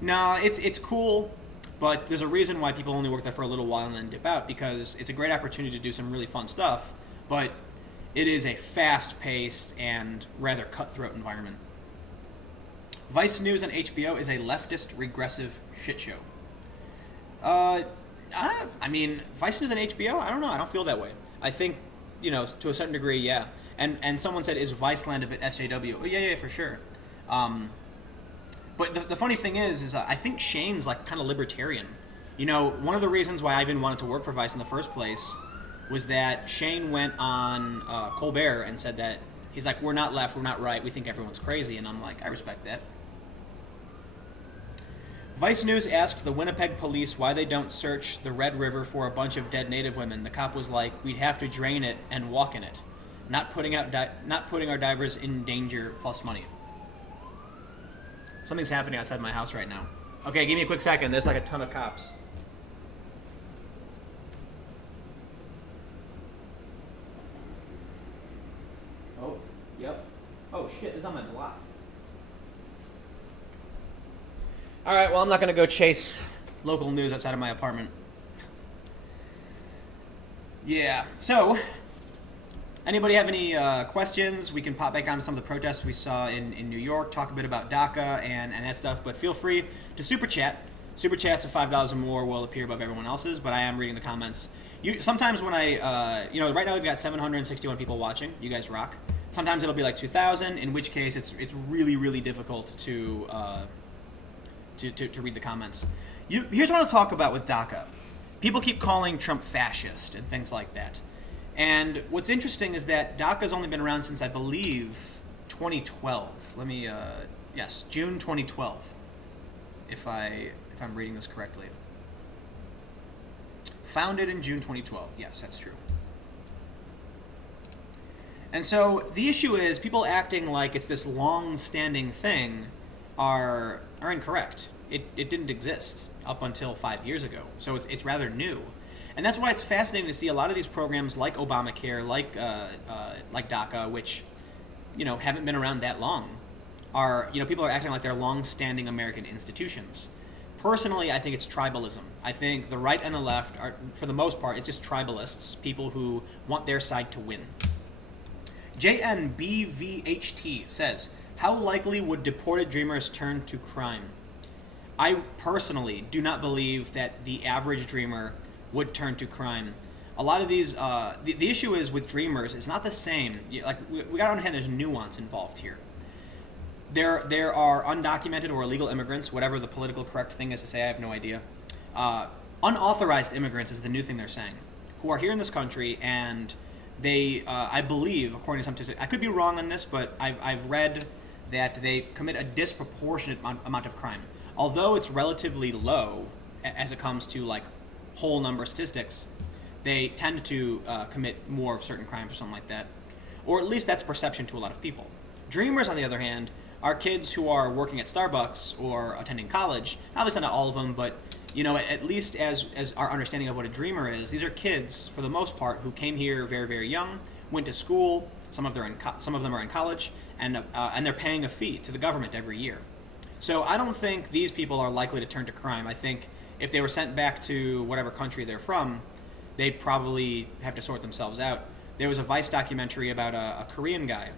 No, it's cool. But there's a reason why people only work there for a little while and then dip out, because it's a great opportunity to do some really fun stuff, but it is a fast-paced and rather cutthroat environment. Vice News on HBO is a leftist, regressive shit show. Vice News on HBO? I don't know. I don't feel that way. I think, to a certain degree, yeah. And someone said, is Viceland a bit SJW? Oh, yeah, for sure. But the funny thing is I think Shane's like kind of libertarian. One of the reasons why I even wanted to work for Vice in the first place was that Shane went on Colbert and said that he's like, "We're not left, we're not right, we think everyone's crazy," and I'm like, I respect that. Vice News asked the Winnipeg police why they don't search the Red River for a bunch of dead Native women. The cop was like, "We'd have to drain it and walk in it, not putting our divers in danger plus money." Something's happening outside my house right now. Okay, give me a quick second. There's like a ton of cops. Oh, yep. Oh, shit, it's on my block. All right, well, I'm not going to go chase local news outside of my apartment. Yeah, so... Anybody have any questions? We can pop back on some of the protests we saw in New York, talk a bit about Daca and that stuff, but feel free to super chat. Super chats of $5 or more will appear above everyone else's, but I am reading the comments. Sometimes when right now we've got 761 people watching. You guys rock. Sometimes it'll be like 2,000, in which case it's really, really difficult to read the comments. Here's what I'll talk about with Daca. People keep calling Trump fascist and things like that. And what's interesting is that Daca's only been around since, I believe, 2012. June 2012, if I'm reading this correctly. Founded in June 2012. Yes, that's true. And so the issue is people acting like it's this long-standing thing are incorrect. It didn't exist up until 5 years ago, so it's rather new. And that's why it's fascinating to see a lot of these programs like Obamacare, like Daca, which, haven't been around that long, are, people are acting like they're long-standing American institutions. Personally, I think it's tribalism. I think the right and the left are, for the most part, it's just tribalists, people who want their side to win. JNBVHT says, how likely would deported dreamers turn to crime? I personally do not believe that the average dreamer would turn to crime. A lot of these, the issue is with dreamers, it's not the same. Like, we got to understand there's nuance involved here. There are undocumented or illegal immigrants, whatever the political correct thing is to say, I have no idea. Unauthorized immigrants is the new thing they're saying, who are here in this country, and they, I believe, according to some statistics, I could be wrong on this, but I've read that they commit a disproportionate amount of crime. Although it's relatively low as it comes to like whole number statistics, they tend to commit more of certain crimes or something like that. Or at least that's perception to a lot of people. Dreamers, on the other hand, are kids who are working at Starbucks or attending college. Obviously not all of them, but at least as our understanding of what a dreamer is, these are kids, for the most part, who came here very, very young, went to school, some of them are in college, and they're paying a fee to the government every year. So I don't think these people are likely to turn to crime. I think if they were sent back to whatever country they're from, they'd probably have to sort themselves out. There was a Vice documentary about a Korean guy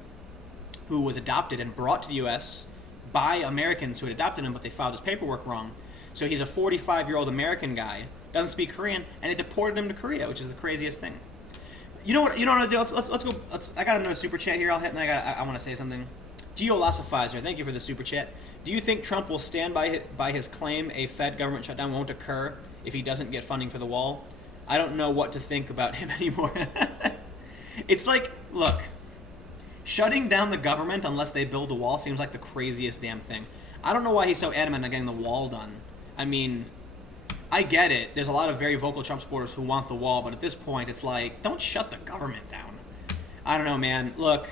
who was adopted and brought to the U.S. by Americans who had adopted him, but they filed his paperwork wrong. So he's a 45-year-old American guy, doesn't speak Korean, and they deported him to Korea, which is the craziest thing. You know what I want to do? Let's go. I got another super chat here. I'll hit, and I want to say something. Geolosifizer, thank you for the super chat. Do you think Trump will stand by his claim a Fed government shutdown won't occur if he doesn't get funding for the wall? I don't know what to think about him anymore. It's like, look, shutting down the government unless they build a wall seems like the craziest damn thing. I don't know why he's so adamant on getting the wall done. I mean, I get it. There's a lot of very vocal Trump supporters who want the wall, but at this point, it's like, don't shut the government down. I don't know, man. Look,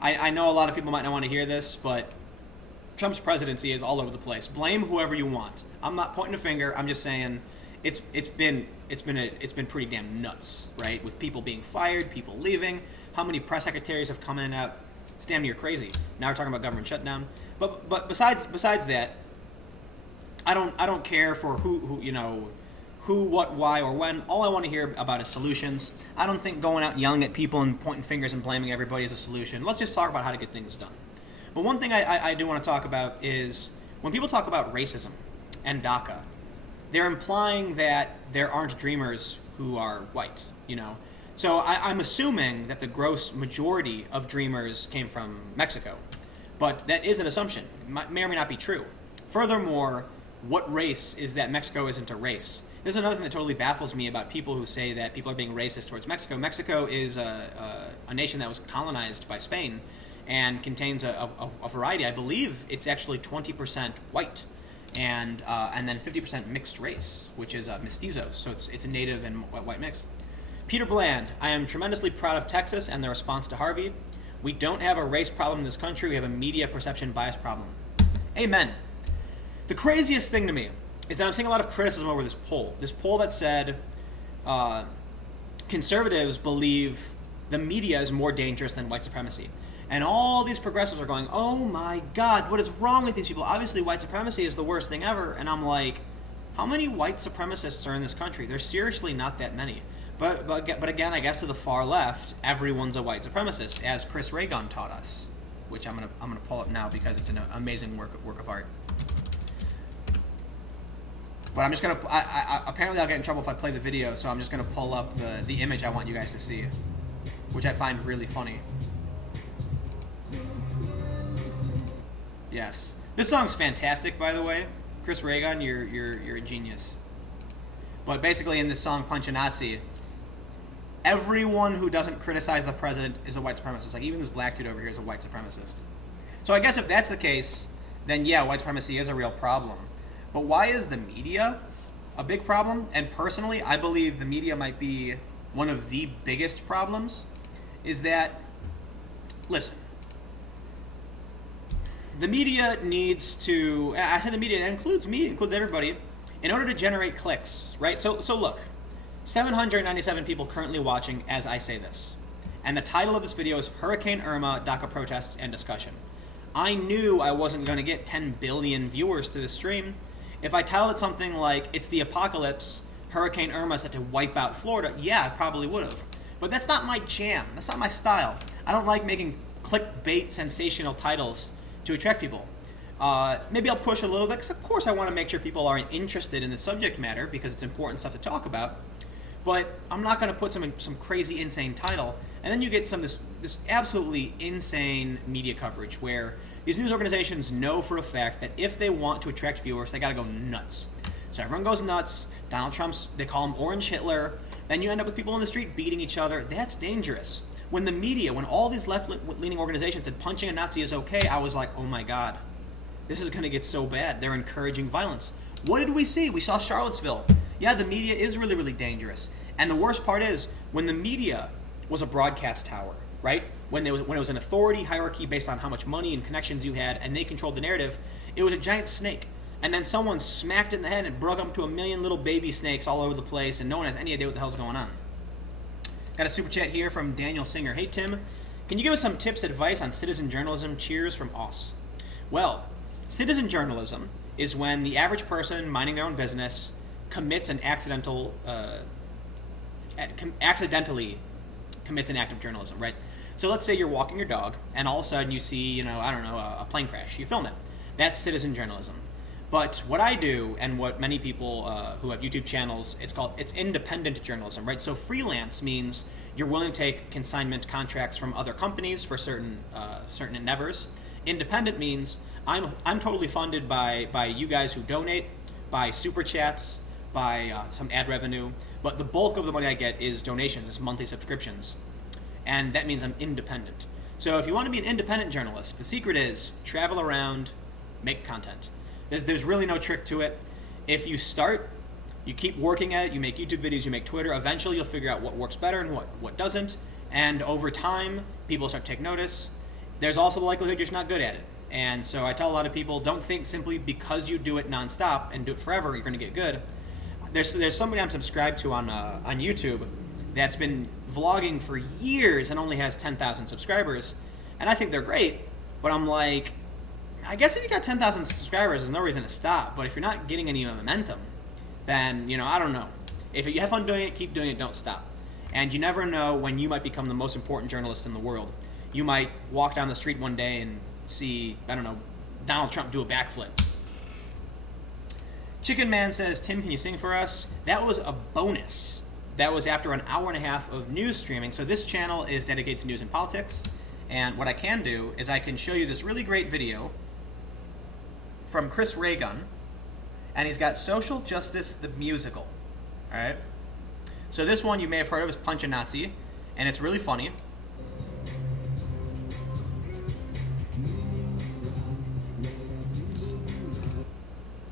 I know a lot of people might not want to hear this, but Trump's presidency is all over the place. Blame whoever you want. I'm not pointing a finger. I'm just saying it's been pretty damn nuts, right? With people being fired, people leaving. How many press secretaries have come in and out? It's damn near crazy. Now we're talking about government shutdown. But besides that, I don't care for who, what, why, or when. All I want to hear about is solutions. I don't think going out yelling at people and pointing fingers and blaming everybody is a solution. Let's just talk about how to get things done. But one thing I do want to talk about is when people talk about racism and Daca, they're implying that there aren't dreamers who are white, So I'm assuming that the gross majority of dreamers came from Mexico. But that is an assumption. It may or may not be true. Furthermore, what race is that Mexico isn't a race? This is another thing that totally baffles me about people who say that people are being racist towards Mexico. Mexico is a nation that was colonized by Spain and contains a variety. I believe it's actually 20% white and then 50% mixed race, which is mestizos. So it's a native and white mix. Peter Bland, I am tremendously proud of Texas and the response to Harvey. We don't have a race problem in this country. We have a media perception bias problem. Amen. The craziest thing to me is that I'm seeing a lot of criticism over this poll. This poll that said conservatives believe the media is more dangerous than white supremacy. And all these progressives are going, oh my God, what is wrong with these people? Obviously, white supremacy is the worst thing ever. And I'm like, how many white supremacists are in this country? There's seriously not that many. But again, I guess to the far left, everyone's a white supremacist, as Chris Reagan taught us, which I'm gonna pull up now because it's an amazing work of art. But I'm just gonna. Apparently, I'll get in trouble if I play the video, so I'm just gonna pull up the image I want you guys to see, which I find really funny. Yes, this song's fantastic, by the way. Chris Reagan, you're a genius. But basically, in this song, Punch a Nazi, everyone who doesn't criticize the president is a white supremacist. Like, even this black dude over here is a white supremacist. So I guess if that's the case, then yeah, white supremacy is a real problem. But why is the media a big problem? And personally, I believe the media might be one of the biggest problems. Is that, listen, the media needs to, I say the media, it includes me, it includes everybody, in order to generate clicks, right? So look, 797 people currently watching as I say this. And the title of this video is Hurricane Irma, Daca Protests and Discussion. I knew I wasn't going to get 10 billion viewers to this stream. If I titled it something like, It's the Apocalypse, Hurricane Irma is set to wipe out Florida, yeah, I probably would have. But that's not my jam. That's not my style. I don't like making clickbait sensational titles to attract people. Maybe I'll push a little bit, because of course I want to make sure people are interested in the subject matter, because it's important stuff to talk about. But I'm not going to put some crazy, insane title. And then you get this absolutely insane media coverage where these news organizations know for a fact that if they want to attract viewers, they got to go nuts. So everyone goes nuts. Donald Trump's, they call him Orange Hitler. Then you end up with people on the street beating each other. That's dangerous. When the media, when all these left-leaning organizations said punching a Nazi is okay, I was like, oh my God, this is going to get so bad. They're encouraging violence. What did we see? We saw Charlottesville. Yeah, the media is really, really dangerous. And the worst part is, when the media was a broadcast tower, right? When it was an authority hierarchy based on how much money and connections you had, and they controlled the narrative, it was a giant snake. And then someone smacked it in the head and broke up to a million little baby snakes all over the place, and no one has any idea what the hell's going on. Got a super chat here from Daniel Singer. Hey Tim, can you give us some tips, advice on citizen journalism? Cheers from us. Well, citizen journalism is when the average person minding their own business commits an accidentally commits an act of journalism, right? So let's say you're walking your dog, and all of a sudden you see, a plane crash. You film it. That's citizen journalism. But what I do, and what many people who have YouTube channels, it's independent journalism, right? So freelance means you're willing to take consignment contracts from other companies for certain endeavors. Independent means I'm totally funded by you guys who donate, by super chats, by some ad revenue. But the bulk of the money I get is donations, it's monthly subscriptions. And that means I'm independent. So if you want to be an independent journalist, the secret is travel around, make content. There's really no trick to it. If you start, you keep working at it, you make YouTube videos, you make Twitter, eventually you'll figure out what works better and what doesn't. And over time, people start to take notice. There's also the likelihood you're just not good at it. And so I tell a lot of people, don't think simply because you do it nonstop and do it forever, you're going to get good. There's somebody I'm subscribed to on YouTube that's been vlogging for years and only has 10,000 subscribers, and I think they're great, but I'm like, I guess if you got 10,000 subscribers, there's no reason to stop, but if you're not getting any momentum, then, I don't know. If you have fun doing it, keep doing it, don't stop. And you never know when you might become the most important journalist in the world. You might walk down the street one day and see, Donald Trump do a backflip. Chicken Man says, Tim, can you sing for us? That was a bonus. That was after an hour and a half of news streaming. So this channel is dedicated to news and politics. And what I can do is I can show you this really great video from Chris Reagan. And he's got Social Justice the Musical. All right? So this one you may have heard of is Punch a Nazi. And it's really funny.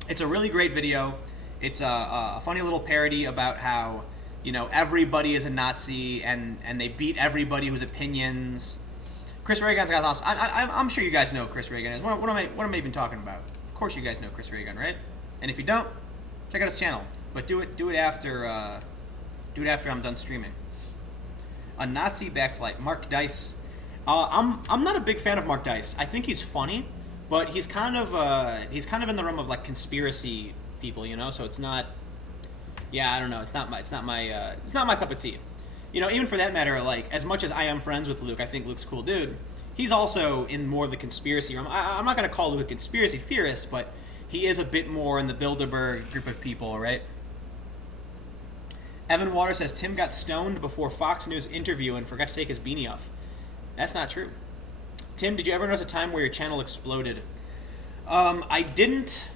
It's a really great video. It's a funny little parody about how, everybody is a Nazi and they beat everybody whose opinions. Chris Reagan's got lost. I'm sure you guys know who Chris Reagan is. What am I even talking about? Of course you guys know Chris Reagan, right? And if you don't, check out his channel. But do it after I'm done streaming. A Nazi backflight. Mark Dice. I'm not a big fan of Mark Dice. I think he's funny. But he's kind of in the realm of like conspiracy people, So it's not, I don't know. It's not my cup of tea. Even for that matter, like as much as I am friends with Luke, I think Luke's a cool dude. He's also in more of the conspiracy realm. I'm not going to call Luke a conspiracy theorist, but he is a bit more in the Bilderberg group of people, right? Evan Water says Tim got stoned before Fox News interview and forgot to take his beanie off. That's not true. Tim, did you ever notice a time where your channel exploded? I didn't.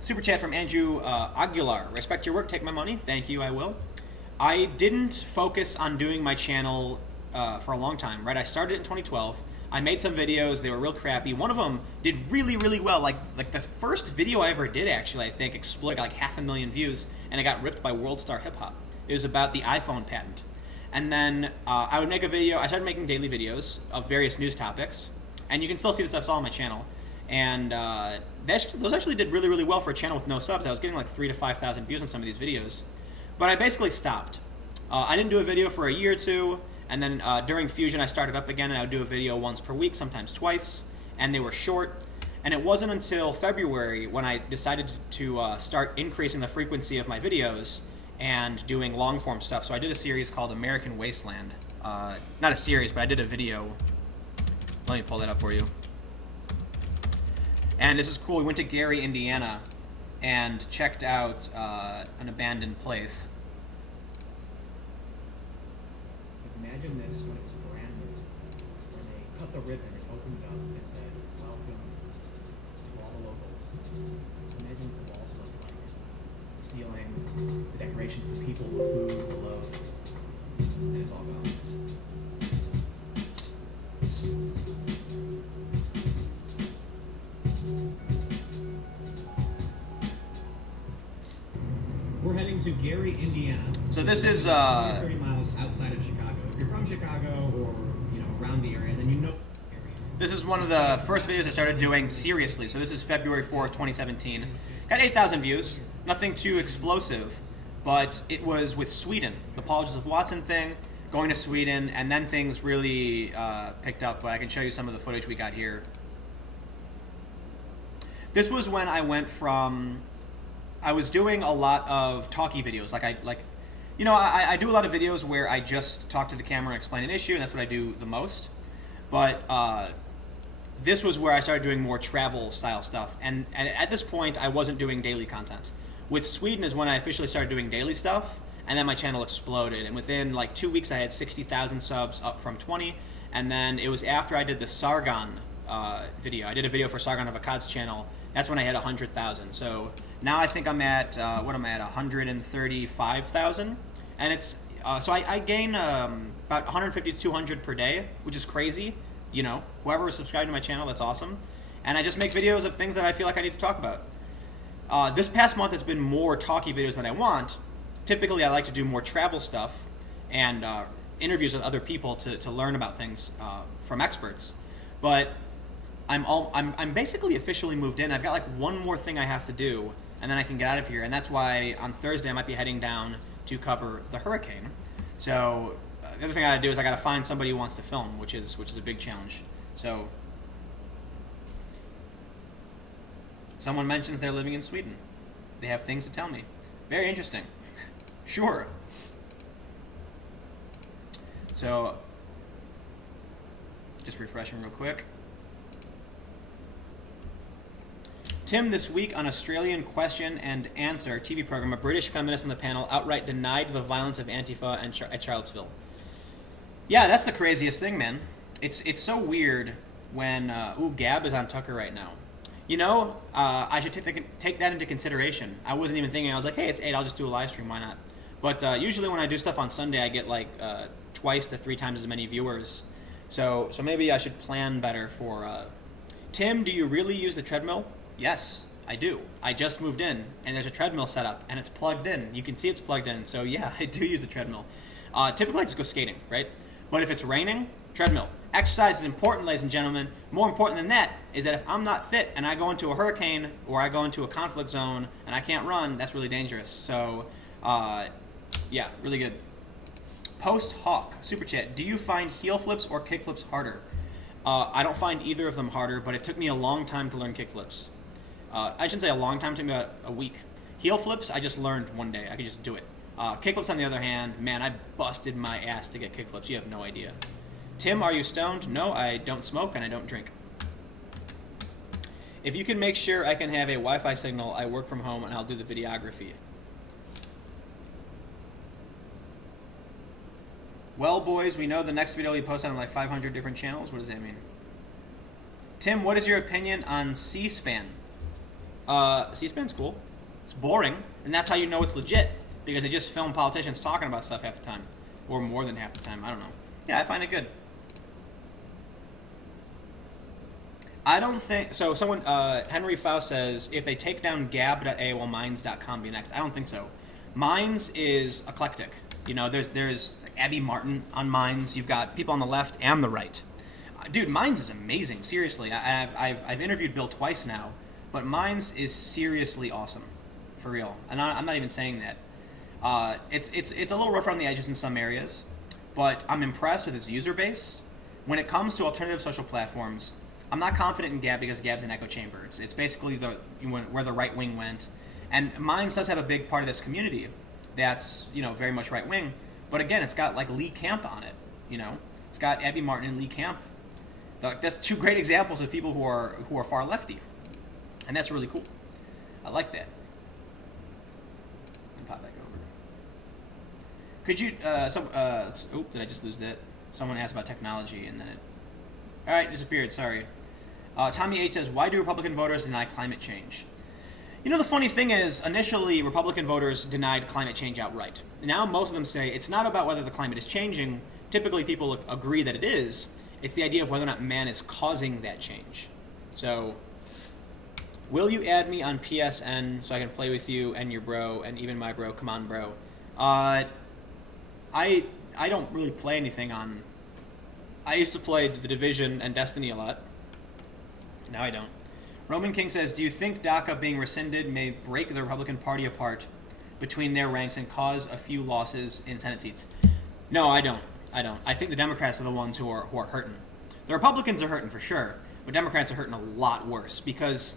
Super chat from Andrew Aguilar. Respect your work, take my money. Thank you, I will. I didn't focus on doing my channel for a long time, right? I started in 2012. I made some videos. They were real crappy. One of them did really, really well. Like the first video I ever did, actually, I think, exploded, got like 500,000 views, and it got ripped by World Star Hip Hop. It was about the iPhone patent. And then I would make a video. I started making daily videos of various news topics. And you can still see this stuff all on my channel. And those actually did really, really well for a channel with no subs. I was getting like 3,000 to 5,000 views on some of these videos. But I basically stopped. I didn't do a video for a year or two, and then during Fusion I started up again, and I would do a video once per week, sometimes twice, and they were short. And it wasn't until February when I decided to start increasing the frequency of my videos and doing long form stuff. So I did a series called American Wasteland. Not a series, but I did a video. Let me pull that up for you. And this is cool. We went to Gary, Indiana, and checked out an abandoned place. Imagine this when it was brand new, when they cut the ribbon and opened it up and said, "Welcome to all the locals." Imagine what the walls look like. The ceiling, the decorations, the people, the food, the load, and it's all gone. We're heading to Gary, Indiana. So this is 30 miles outside of Chicago. If you're from Chicago or around the area, then you know the area. this is one of the first videos I started doing seriously. So this is February 4th, 2017. Got 8,000 views. Nothing too explosive, but it was with Sweden, the Paul Joseph Watson thing, going to Sweden, and then things really picked up. But I can show you some of the footage we got here. This was when I went from, I was doing a lot of talky videos. I do a lot of videos where I just talk to the camera and explain an issue, and that's what I do the most. But this was where I started doing more travel style stuff. And at this point, I wasn't doing daily content. With Sweden is when I officially started doing daily stuff, and then my channel exploded. And within like 2 weeks, I had 60,000 subs, up from 20. And then it was after I did the Sargon video. I did a video for Sargon of Akkad's channel. That's when I had 100,000. So now I think I'm at, 135,000. And it's, so I gain about 150 to 200 per day, which is crazy. Whoever is subscribed to my channel, that's awesome. And I just make videos of things that I feel like I need to talk about. This past month has been more talky videos than I want. Typically, I like to do more travel stuff and interviews with other people to learn about things from experts. But I'm basically officially moved in. I've got like one more thing I have to do, and then I can get out of here. And that's why on Thursday I might be heading down to cover the hurricane. So the other thing I gotta do is I gotta find somebody who wants to film, which is a big challenge. So someone mentions they're living in Sweden. They have things to tell me. Very interesting. Sure. So just refreshing real quick. Tim, this week on Australian Question and Answer TV program, a British feminist on the panel outright denied the violence of Antifa at Charlottesville. Yeah, that's the craziest thing, man. It's so weird when Gab is on Tucker right now. I should take that into consideration. I wasn't even thinking. I was like, hey, it's 8. I'll just do a live stream. Why not? But usually when I do stuff on Sunday, I get like twice to 3 times as many viewers. So maybe I should plan better for. Tim, do you really use the treadmill? Yes, I do. I just moved in, and there's a treadmill set up, and it's plugged in. You can see it's plugged in, so yeah, I do use the treadmill. Typically, I just go skating, right? But if it's raining, treadmill. Exercise is important, ladies and gentlemen. More important than that is that if I'm not fit and I go into a hurricane or I go into a conflict zone and I can't run, that's really dangerous. So, yeah, really good. Post Hawk, Super Chat. Do you find heel flips or kick flips harder? I don't find either of them harder, but it took me a long time to learn kick flips. I shouldn't say a long time, it took me about a week. Heel flips, I just learned one day. I could just do it. Kick flips, on the other hand, man, I busted my ass to get kick flips. You have no idea. Tim, are you stoned? No, I don't smoke and I don't drink. If you can make sure I can have a Wi-Fi signal, I work from home and I'll do the videography. Well, boys, we know the next video we post on like 500 different channels. What does that mean? Tim, what is your opinion on C-SPAN? C-SPAN's cool. It's boring, and that's how you know it's legit, because they just film politicians talking about stuff half the time, or more than half the time. I don't know. Yeah, I find it good. I don't think so. Someone, Henry Faust says, if they take down gab.a, will minds.com be next? I don't think so. Minds is eclectic. There's Abby Martin on Minds. You've got people on the left and the right. Dude, Minds is amazing. Seriously, I've interviewed Bill twice now, but Minds is seriously awesome, for real. And I'm not even saying that. It's a little rough around the edges in some areas, but I'm impressed with its user base. When it comes to alternative social platforms, I'm not confident in Gab because Gab's an echo chamber. It's basically where the right wing went, and Minds does have a big part of this community that's very much right wing. But again, it's got like Lee Camp on it. It's got Abby Martin and Lee Camp. That's two great examples of people who are far lefty, and that's really cool. I like that. Let me pop back over. Could you? Did I just lose that? Someone asked about technology, and then it. All right, disappeared. Sorry. Tommy H says, "Why do Republican voters deny climate change?" The funny thing is, initially, Republican voters denied climate change outright. Now, most of them say it's not about whether the climate is changing. Typically, people agree that it is. It's the idea of whether or not man is causing that change. So, will you add me on PSN so I can play with you and your bro and even my bro? Come on, bro. I don't really play anything on... I used to play The Division and Destiny a lot. Now I don't. Roman King says, do you think Daca being rescinded may break the Republican Party apart between their ranks and cause a few losses in Senate seats? No, I don't. I think the Democrats are the ones who are hurting. The Republicans are hurting for sure, but Democrats are hurting a lot worse because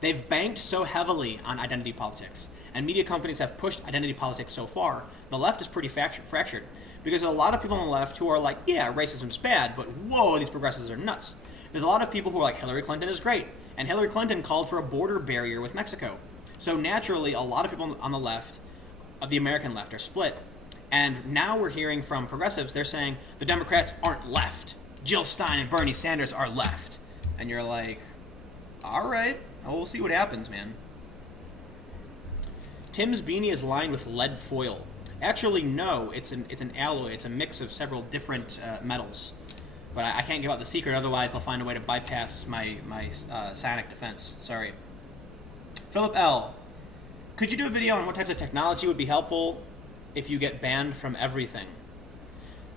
they've banked so heavily on identity politics, and media companies have pushed identity politics so far. The left is pretty fractured because there's a lot of people on the left who are like, yeah, racism's bad, but whoa, these progressives are nuts. There's a lot of people who are like, Hillary Clinton is great, and Hillary Clinton called for a border barrier with Mexico. So naturally, a lot of people on the left, of the American left, are split. And now we're hearing from progressives, they're saying the Democrats aren't left. Jill Stein and Bernie Sanders are left. And you're like, all right, well, we'll see what happens, man. Tim's beanie is lined with lead foil. Actually, no, it's an alloy. It's a mix of several different metals. But I can't give out the secret, otherwise they'll find a way to bypass my psionic defense. Sorry. Philip L. Could you do a video on what types of technology would be helpful if you get banned from everything?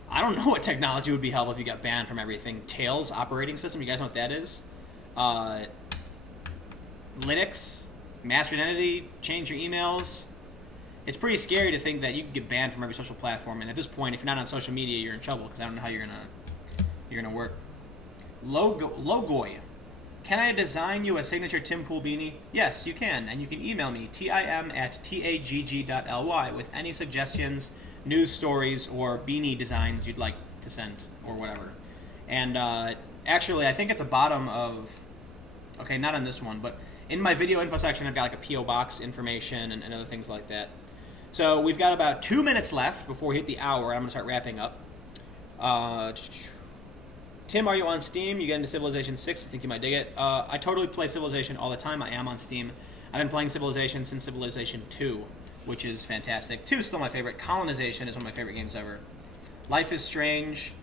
I don't know what technology would be helpful if you got banned from everything. Tails operating system, you guys know what that is? Linux, master identity, change your emails. It's pretty scary to think that you can get banned from every social platform, and at this point, if you're not on social media, you're in trouble because I don't know how you're gonna work. Logoy. Can I design you a signature Tim Pool beanie? Yes, you can, and you can email me, tim@tagg.ly, with any suggestions, news stories, or beanie designs you'd like to send, or whatever. And actually, I think at the bottom of, okay, not on this one, but in my video info section, I've got like a P.O. box information and other things like that. So we've got about 2 minutes left before we hit the hour. I'm going to start wrapping up. Tim, are you on Steam? You get into Civilization 6. I think you might dig it. I totally play Civilization all the time. I am on Steam. I've been playing Civilization since Civilization 2, which is fantastic. 2 is still my favorite. Colonization is one of my favorite games ever. Life is Strange.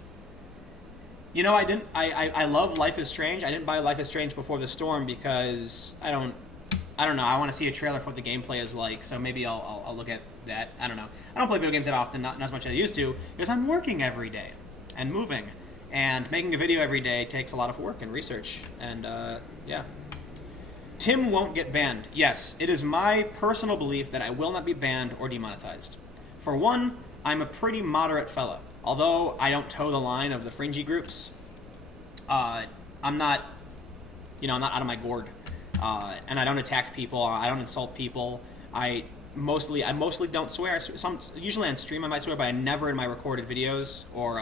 I love Life is Strange. I didn't buy Life is Strange before the storm because I don't know. I want to see a trailer for what the gameplay is like, so maybe I'll look at that. I don't know. I don't play video games that often, not as much as I used to, because I'm working every day and moving. And making a video every day takes a lot of work and research. And, yeah. Tim won't get banned. Yes, it is my personal belief that I will not be banned or demonetized. For one, I'm a pretty moderate fella. Although I don't toe the line of the fringy groups, I'm not out of my gourd. And I don't attack people. I don't insult people. I mostly don't swear. Usually on stream I might swear, but I never in my recorded videos or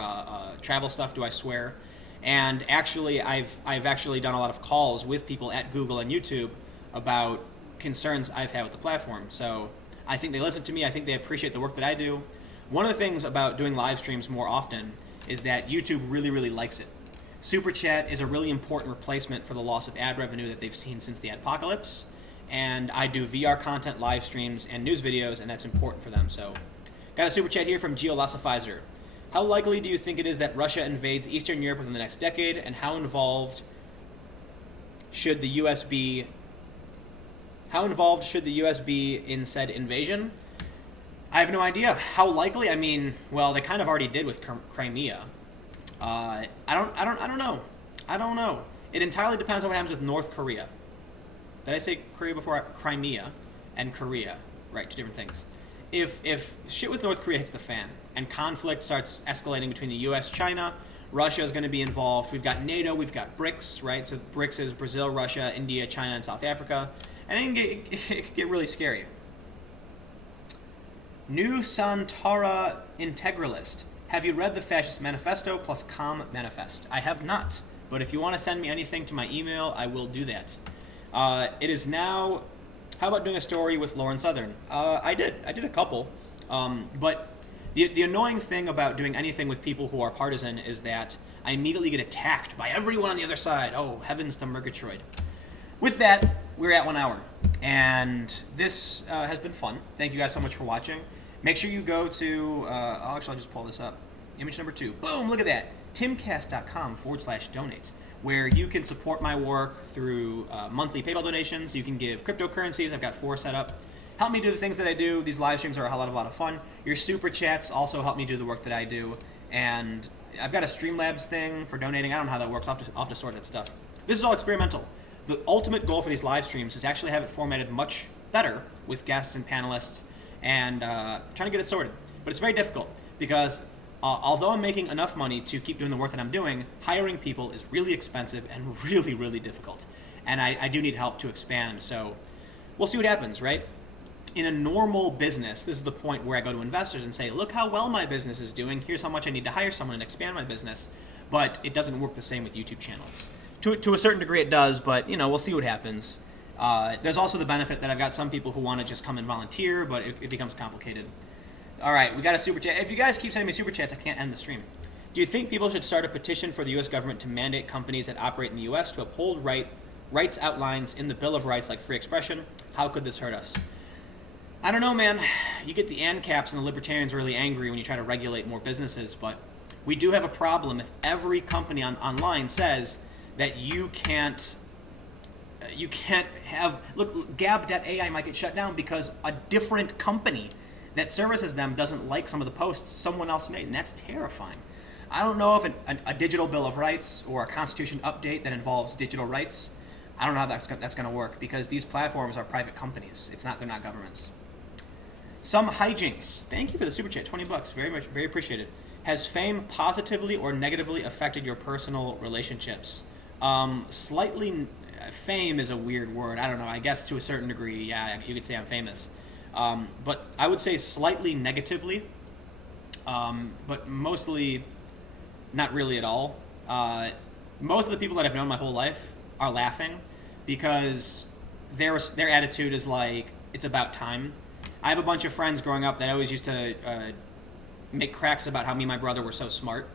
travel stuff do I swear. And actually, I've actually done a lot of calls with people at Google and YouTube about concerns I've had with the platform. So I think they listen to me. I think they appreciate the work that I do. One of the things about doing live streams more often is that YouTube really, really likes it. Super Chat is a really important replacement for the loss of ad revenue that they've seen since the adpocalypse. And I do VR content, live streams, and news videos, and that's important for them. So, got a super chat here from Geolossifizer. How likely do you think it is that Russia invades Eastern Europe within the next decade, and how involved should the U.S. be? How involved should the U.S. be in said invasion? I have no idea. How likely? I mean, well, they kind of already did with Crimea. I don't know. I don't know. It entirely depends on what happens with North Korea. Did I say Korea before? Crimea and Korea, right? 2 different things. if shit with North Korea hits the fan and conflict starts escalating between the U.S., China, Russia is going to be involved. We've got NATO, we've got BRICS, right? So BRICS is Brazil, Russia, India, China, and South Africa. And it can get really scary. New Santara Integralist. Have you read the Fascist Manifesto plus Com Manifest? I have not. But if you want to send me anything to my email, I will do that. It is now... How about doing a story with Lauren Southern? I did a couple. But the annoying thing about doing anything with people who are partisan is that I immediately get attacked by everyone on the other side. Oh, heavens to Murgatroyd. With that, we're at 1 hour. And this has been fun. Thank you guys so much for watching. Make sure you go to... I'll just pull this up. Image number 2. Boom, look at that. timcast.com/donate, where you can support my work through monthly PayPal donations. You can give cryptocurrencies. I've got 4 set up. Help me do the things that I do. These live streams are a lot of fun. Your super chats also help me do the work that I do. And I've got a Streamlabs thing for donating. I don't know how that works. I'll have to sort that stuff. This is all experimental. The ultimate goal for these live streams is to actually have it formatted much better with guests and panelists and trying to get it sorted. But it's very difficult because although I'm making enough money to keep doing the work that I'm doing, hiring people is really expensive and really, really difficult. And I do need help to expand. So we'll see what happens, right? In a normal business, this is the point where I go to investors and say, look how well my business is doing. Here's how much I need to hire someone and expand my business. But it doesn't work the same with YouTube channels. To a certain degree it does, but we'll see what happens. There's also the benefit that I've got some people who want to just come and volunteer, but it becomes complicated. All right, we got a super chat. If you guys keep sending me super chats, I can't end the stream. Do you think people should start a petition for the U.S. government to mandate companies that operate in the U.S. to uphold rights outlines in the Bill of Rights like free expression? How could this hurt us? I don't know, man. You get the ANCAPs and the libertarians really angry when you try to regulate more businesses, but we do have a problem if every company online says that you can't have... Look, Gab.ai might get shut down because a different company that services them doesn't like some of the posts someone else made, and that's terrifying. I don't know if a digital Bill of Rights or a Constitution update that involves digital rights, I don't know how that's going to work because these platforms are private companies. They're not governments. Some hijinks. Thank you for the super chat, $20. Very appreciated. Has fame positively or negatively affected your personal relationships? Slightly. Fame is a weird word. I don't know. I guess to a certain degree, yeah, you could say I'm famous. But I would say slightly negatively, but mostly not really at all. Most of the people that I've known my whole life are laughing because their attitude is like, it's about time. I have a bunch of friends growing up that always used to make cracks about how me and my brother were so smart.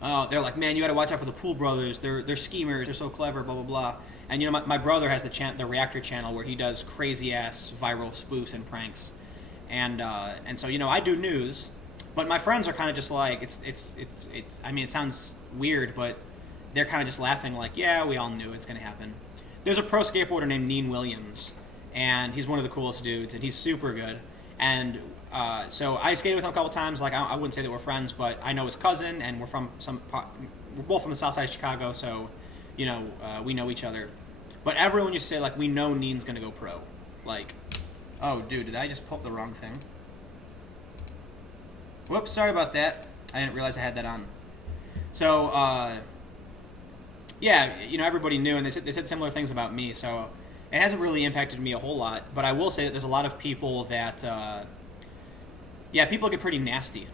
They're like, man, you got to watch out for the Pool Brothers. They're schemers. They're so clever, blah, blah, blah. And, my brother has the Reactor channel where he does crazy-ass viral spoofs and pranks. And so, I do news. But my friends are kind of just like, I mean, it sounds weird, but they're kind of just laughing like, yeah, we all knew it's going to happen. There's a pro skateboarder named Neen Williams, and he's one of the coolest dudes, and he's super good. And so I skated with him a couple times. Like, I wouldn't say that we're friends, but I know his cousin, and we're both from the south side of Chicago, so, we know each other. But everyone used to say, like, we know Neen's going to go pro. Like, oh, dude, did I just pull up the wrong thing? Whoops, sorry about that. I didn't realize I had that on. So, yeah, everybody knew, and they said similar things about me, so it hasn't really impacted me a whole lot. But I will say that there's a lot of people that, people get pretty nasty.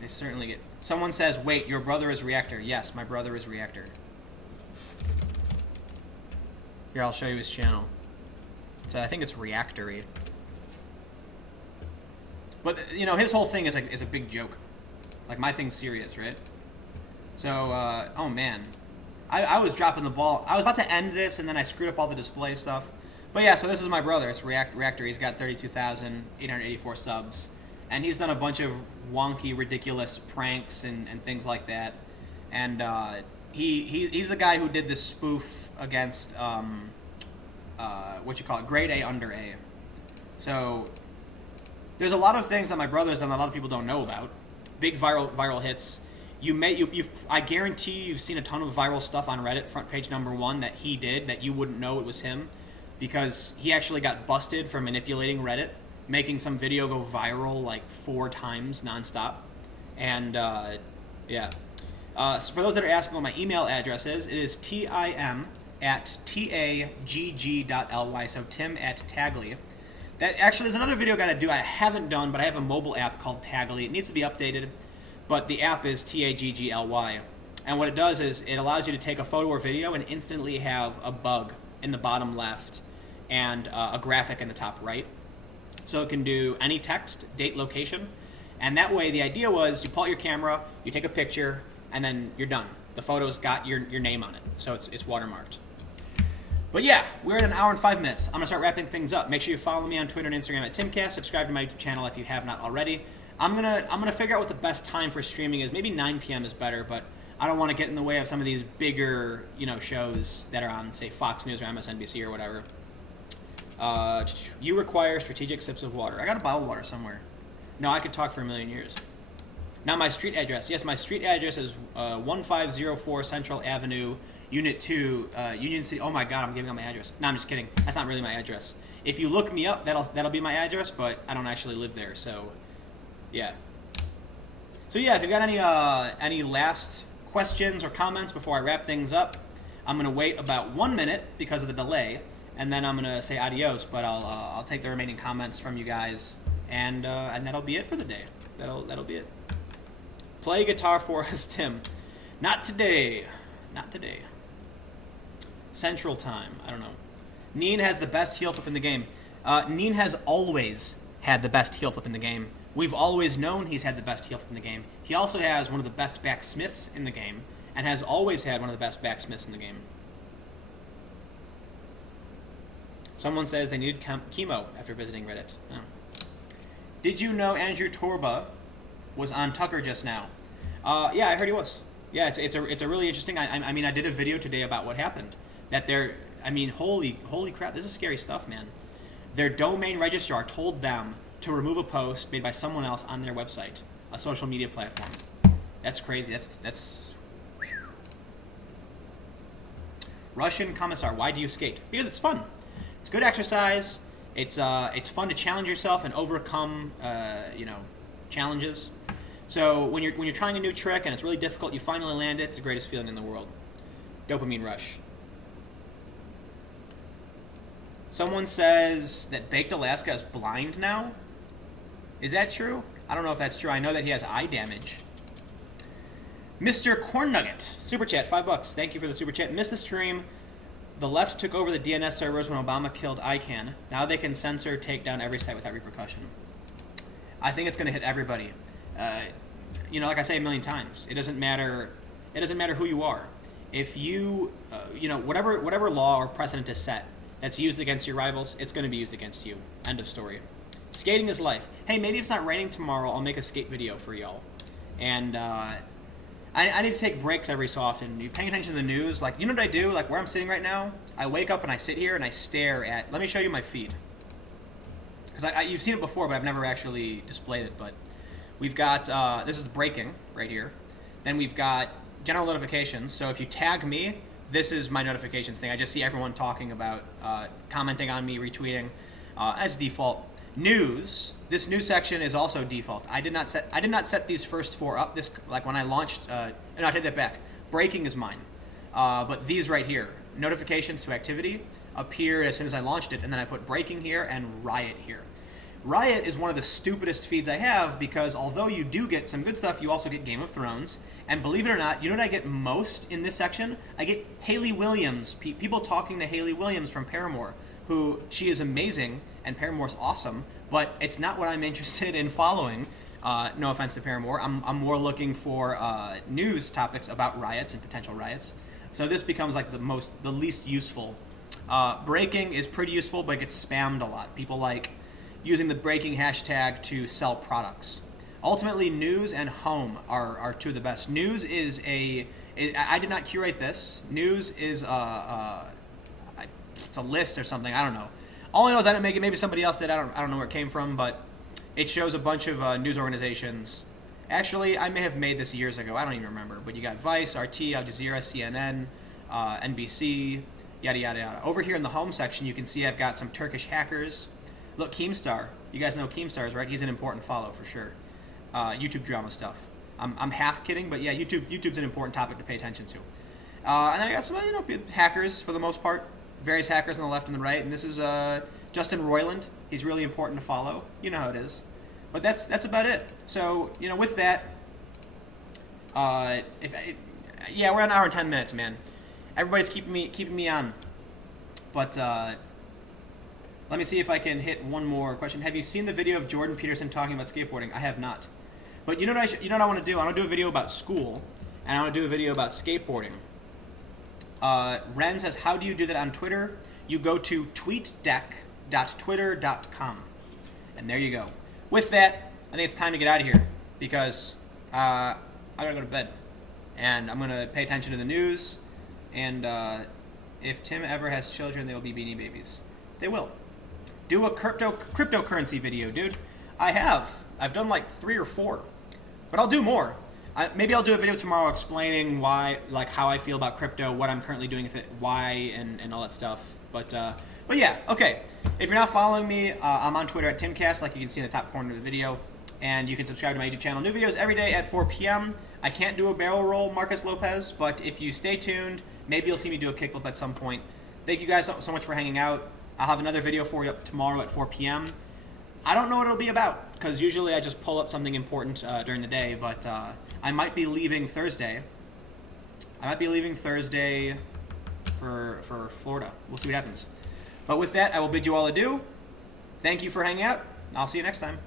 They certainly get... Someone says, wait, your brother is Reactor. Yes, my brother is Reactor. Here, I'll show you his channel. So I think it's Reactory. But, his whole thing is a big joke. Like, my thing's serious, right? So, oh man. I was dropping the ball. I was about to end this, and then I screwed up all the display stuff. But yeah, so this is my brother. It's Reactor. He's got 32,884 subs. And he's done a bunch of wonky, ridiculous pranks and things like that. And he's the guy who did this spoof against, grade A under A. So there's a lot of things that my brother's done that a lot of people don't know about. Big viral hits. I guarantee you've seen a ton of viral stuff on Reddit, front page number 1, that he did that you wouldn't know it was him, because he actually got busted for manipulating Reddit making some video go viral like 4 times nonstop. And yeah. So for those that are asking what my email address is, it is tim@tagg.ly. So tim@tagly. That actually there's another video I gotta do I haven't done, but I have a mobile app called Tagly. It needs to be updated, but the app is TAGGLY. And what it does is it allows you to take a photo or video and instantly have a bug in the bottom left and a graphic in the top right. So it can do any text, date, location. And that way the idea was you pull out your camera, you take a picture, and then you're done. The photo's got your name on it, so it's watermarked. But yeah, we're at an hour and 5 minutes. I'm gonna start wrapping things up. Make sure you follow me on Twitter and Instagram at Timcast. Subscribe to my YouTube channel if you have not already. I'm gonna figure out what the best time for streaming is. Maybe 9 p.m. is better, but I don't want to get in the way of some of these bigger, shows that are on, say, Fox News or MSNBC or whatever. You require strategic sips of water. I got a bottle of water somewhere. No, I could talk for a million years. Now my street address. Yes, my street address is 1504 Central Avenue, Unit 2, Union City. Oh my God, I'm giving out my address. No, I'm just kidding. That's not really my address. If you look me up, that'll be my address, but I don't actually live there. So, yeah. So yeah, if you've got any last questions or comments before I wrap things up, I'm gonna wait about 1 minute because of the delay, and then I'm gonna say adios. But I'll take the remaining comments from you guys, and that'll be it for the day. That'll be it. Play guitar for us, Tim. Not today. Not today. Central Time. I don't know. Neen has the best heel flip in the game. Neen has always had the best heel flip in the game. We've always known he's had the best heel flip in the game. He also has one of the best backsmiths in the game, and has always had one of the best backsmiths in the game. Someone says they needed chemo after visiting Reddit. Oh. Did you know Andrew Torba was on Tucker just now? Yeah, I heard he was. Yeah, it's a really interesting. I mean, I did a video today about what happened. Holy crap, this is scary stuff, man. Their domain registrar told them to remove a post made by someone else on their website, a social media platform. That's crazy. That's. Russian Commissar, why do you skate? Because it's fun. It's good exercise. It's fun to challenge yourself and overcome challenges. So when you're trying a new trick and it's really difficult, you finally land it. It's the greatest feeling in the world. Dopamine rush. Someone says that Baked Alaska is blind now. Is that true? I don't know if that's true. I know that he has eye damage. Mr. Corn Nugget, super chat, $5. Thank you for the super chat. Missed the stream. The left took over the DNS servers when Obama killed ICANN. Now they can censor, take down every site without repercussion. I think it's going to hit everybody. Like I say a million times, it doesn't matter who you are. If you, whatever law or precedent is set that's used against your rivals, it's going to be used against you. End of story. Skating is life. Hey, maybe if it's not raining tomorrow, I'll make a skate video for y'all. And I need to take breaks every so often. You paying attention to the news? Like, you know what I do? Like where I'm sitting right now, I wake up and I sit here and I stare at. Let me show you my feed. Because you've seen it before, but I've never actually displayed it. But we've got this is breaking right here. Then we've got general notifications. So if you tag me, this is my notifications thing. I just see everyone talking about, commenting on me, retweeting as default. News. This news section is also default. I did not set these first 4 up. This when I launched. No, I take that back. Breaking is mine. But these right here, notifications to activity, appeared as soon as I launched it, and then I put breaking here and riot here. Riot is one of the stupidest feeds I have because although you do get some good stuff, you also get Game of Thrones. And believe it or not, you know what I get most in this section? I get Hayley Williams, people talking to Hayley Williams from Paramore, who she is amazing and Paramore's awesome, but it's not what I'm interested in following. No offense to Paramore. I'm more looking for news topics about riots and potential riots. So this becomes like the least useful. Breaking is pretty useful, but it gets spammed a lot. People like using the breaking hashtag to sell products. Ultimately, news and home are two of the best. News is I did not curate this. News is it's a list or something. I don't know. All I know is I didn't make it. Maybe somebody else did. I don't know where it came from, but it shows a bunch of news organizations. Actually, I may have made this years ago. I don't even remember. But you got Vice, RT, Al Jazeera, CNN, NBC, yada, yada, yada. Over here in the home section, you can see I've got some Turkish hackers. Look, Keemstar. You guys know Keemstars, right? He's an important follow for sure. YouTube drama stuff. I'm half kidding, but yeah, YouTube's an important topic to pay attention to. And I got some, hackers for the most part. Various hackers on the left and the right. And this is Justin Roiland. He's really important to follow. You know how it is. But that's about it. So, with that, we're at an hour and 10 minutes, man. Everybody's keeping me on. But let me see if I can hit one more question. Have you seen the video of Jordan Peterson talking about skateboarding? I have not. But you know what I want to do? I want to do a video about school, and I want to do a video about skateboarding. Ren says, how do you do that on Twitter? You go to tweetdeck.twitter.com. And there you go. With that, I think it's time to get out of here because I gotta go to bed. And I'm gonna pay attention to the news. And if Tim ever has children, they will be Beanie Babies. They will. Do a cryptocurrency video, dude. I've done like 3 or 4. But I'll do more. Maybe I'll do a video tomorrow explaining why, like how I feel about crypto, what I'm currently doing with it, why, and all that stuff. But yeah, okay. If you're not following me, I'm on Twitter at TimCast, like you can see in the top corner of the video. And you can subscribe to my YouTube channel. New videos every day at 4 p.m. I can't do a barrel roll, Marcus Lopez, but if you stay tuned, maybe you'll see me do a kickflip at some point. Thank you guys so much for hanging out. I'll have another video for you tomorrow at 4 p.m. I don't know what it'll be about, because usually I just pull up something important during the day, but I might be leaving Thursday. For Florida. We'll see what happens. But with that, I will bid you all adieu. Thank you for hanging out. I'll see you next time.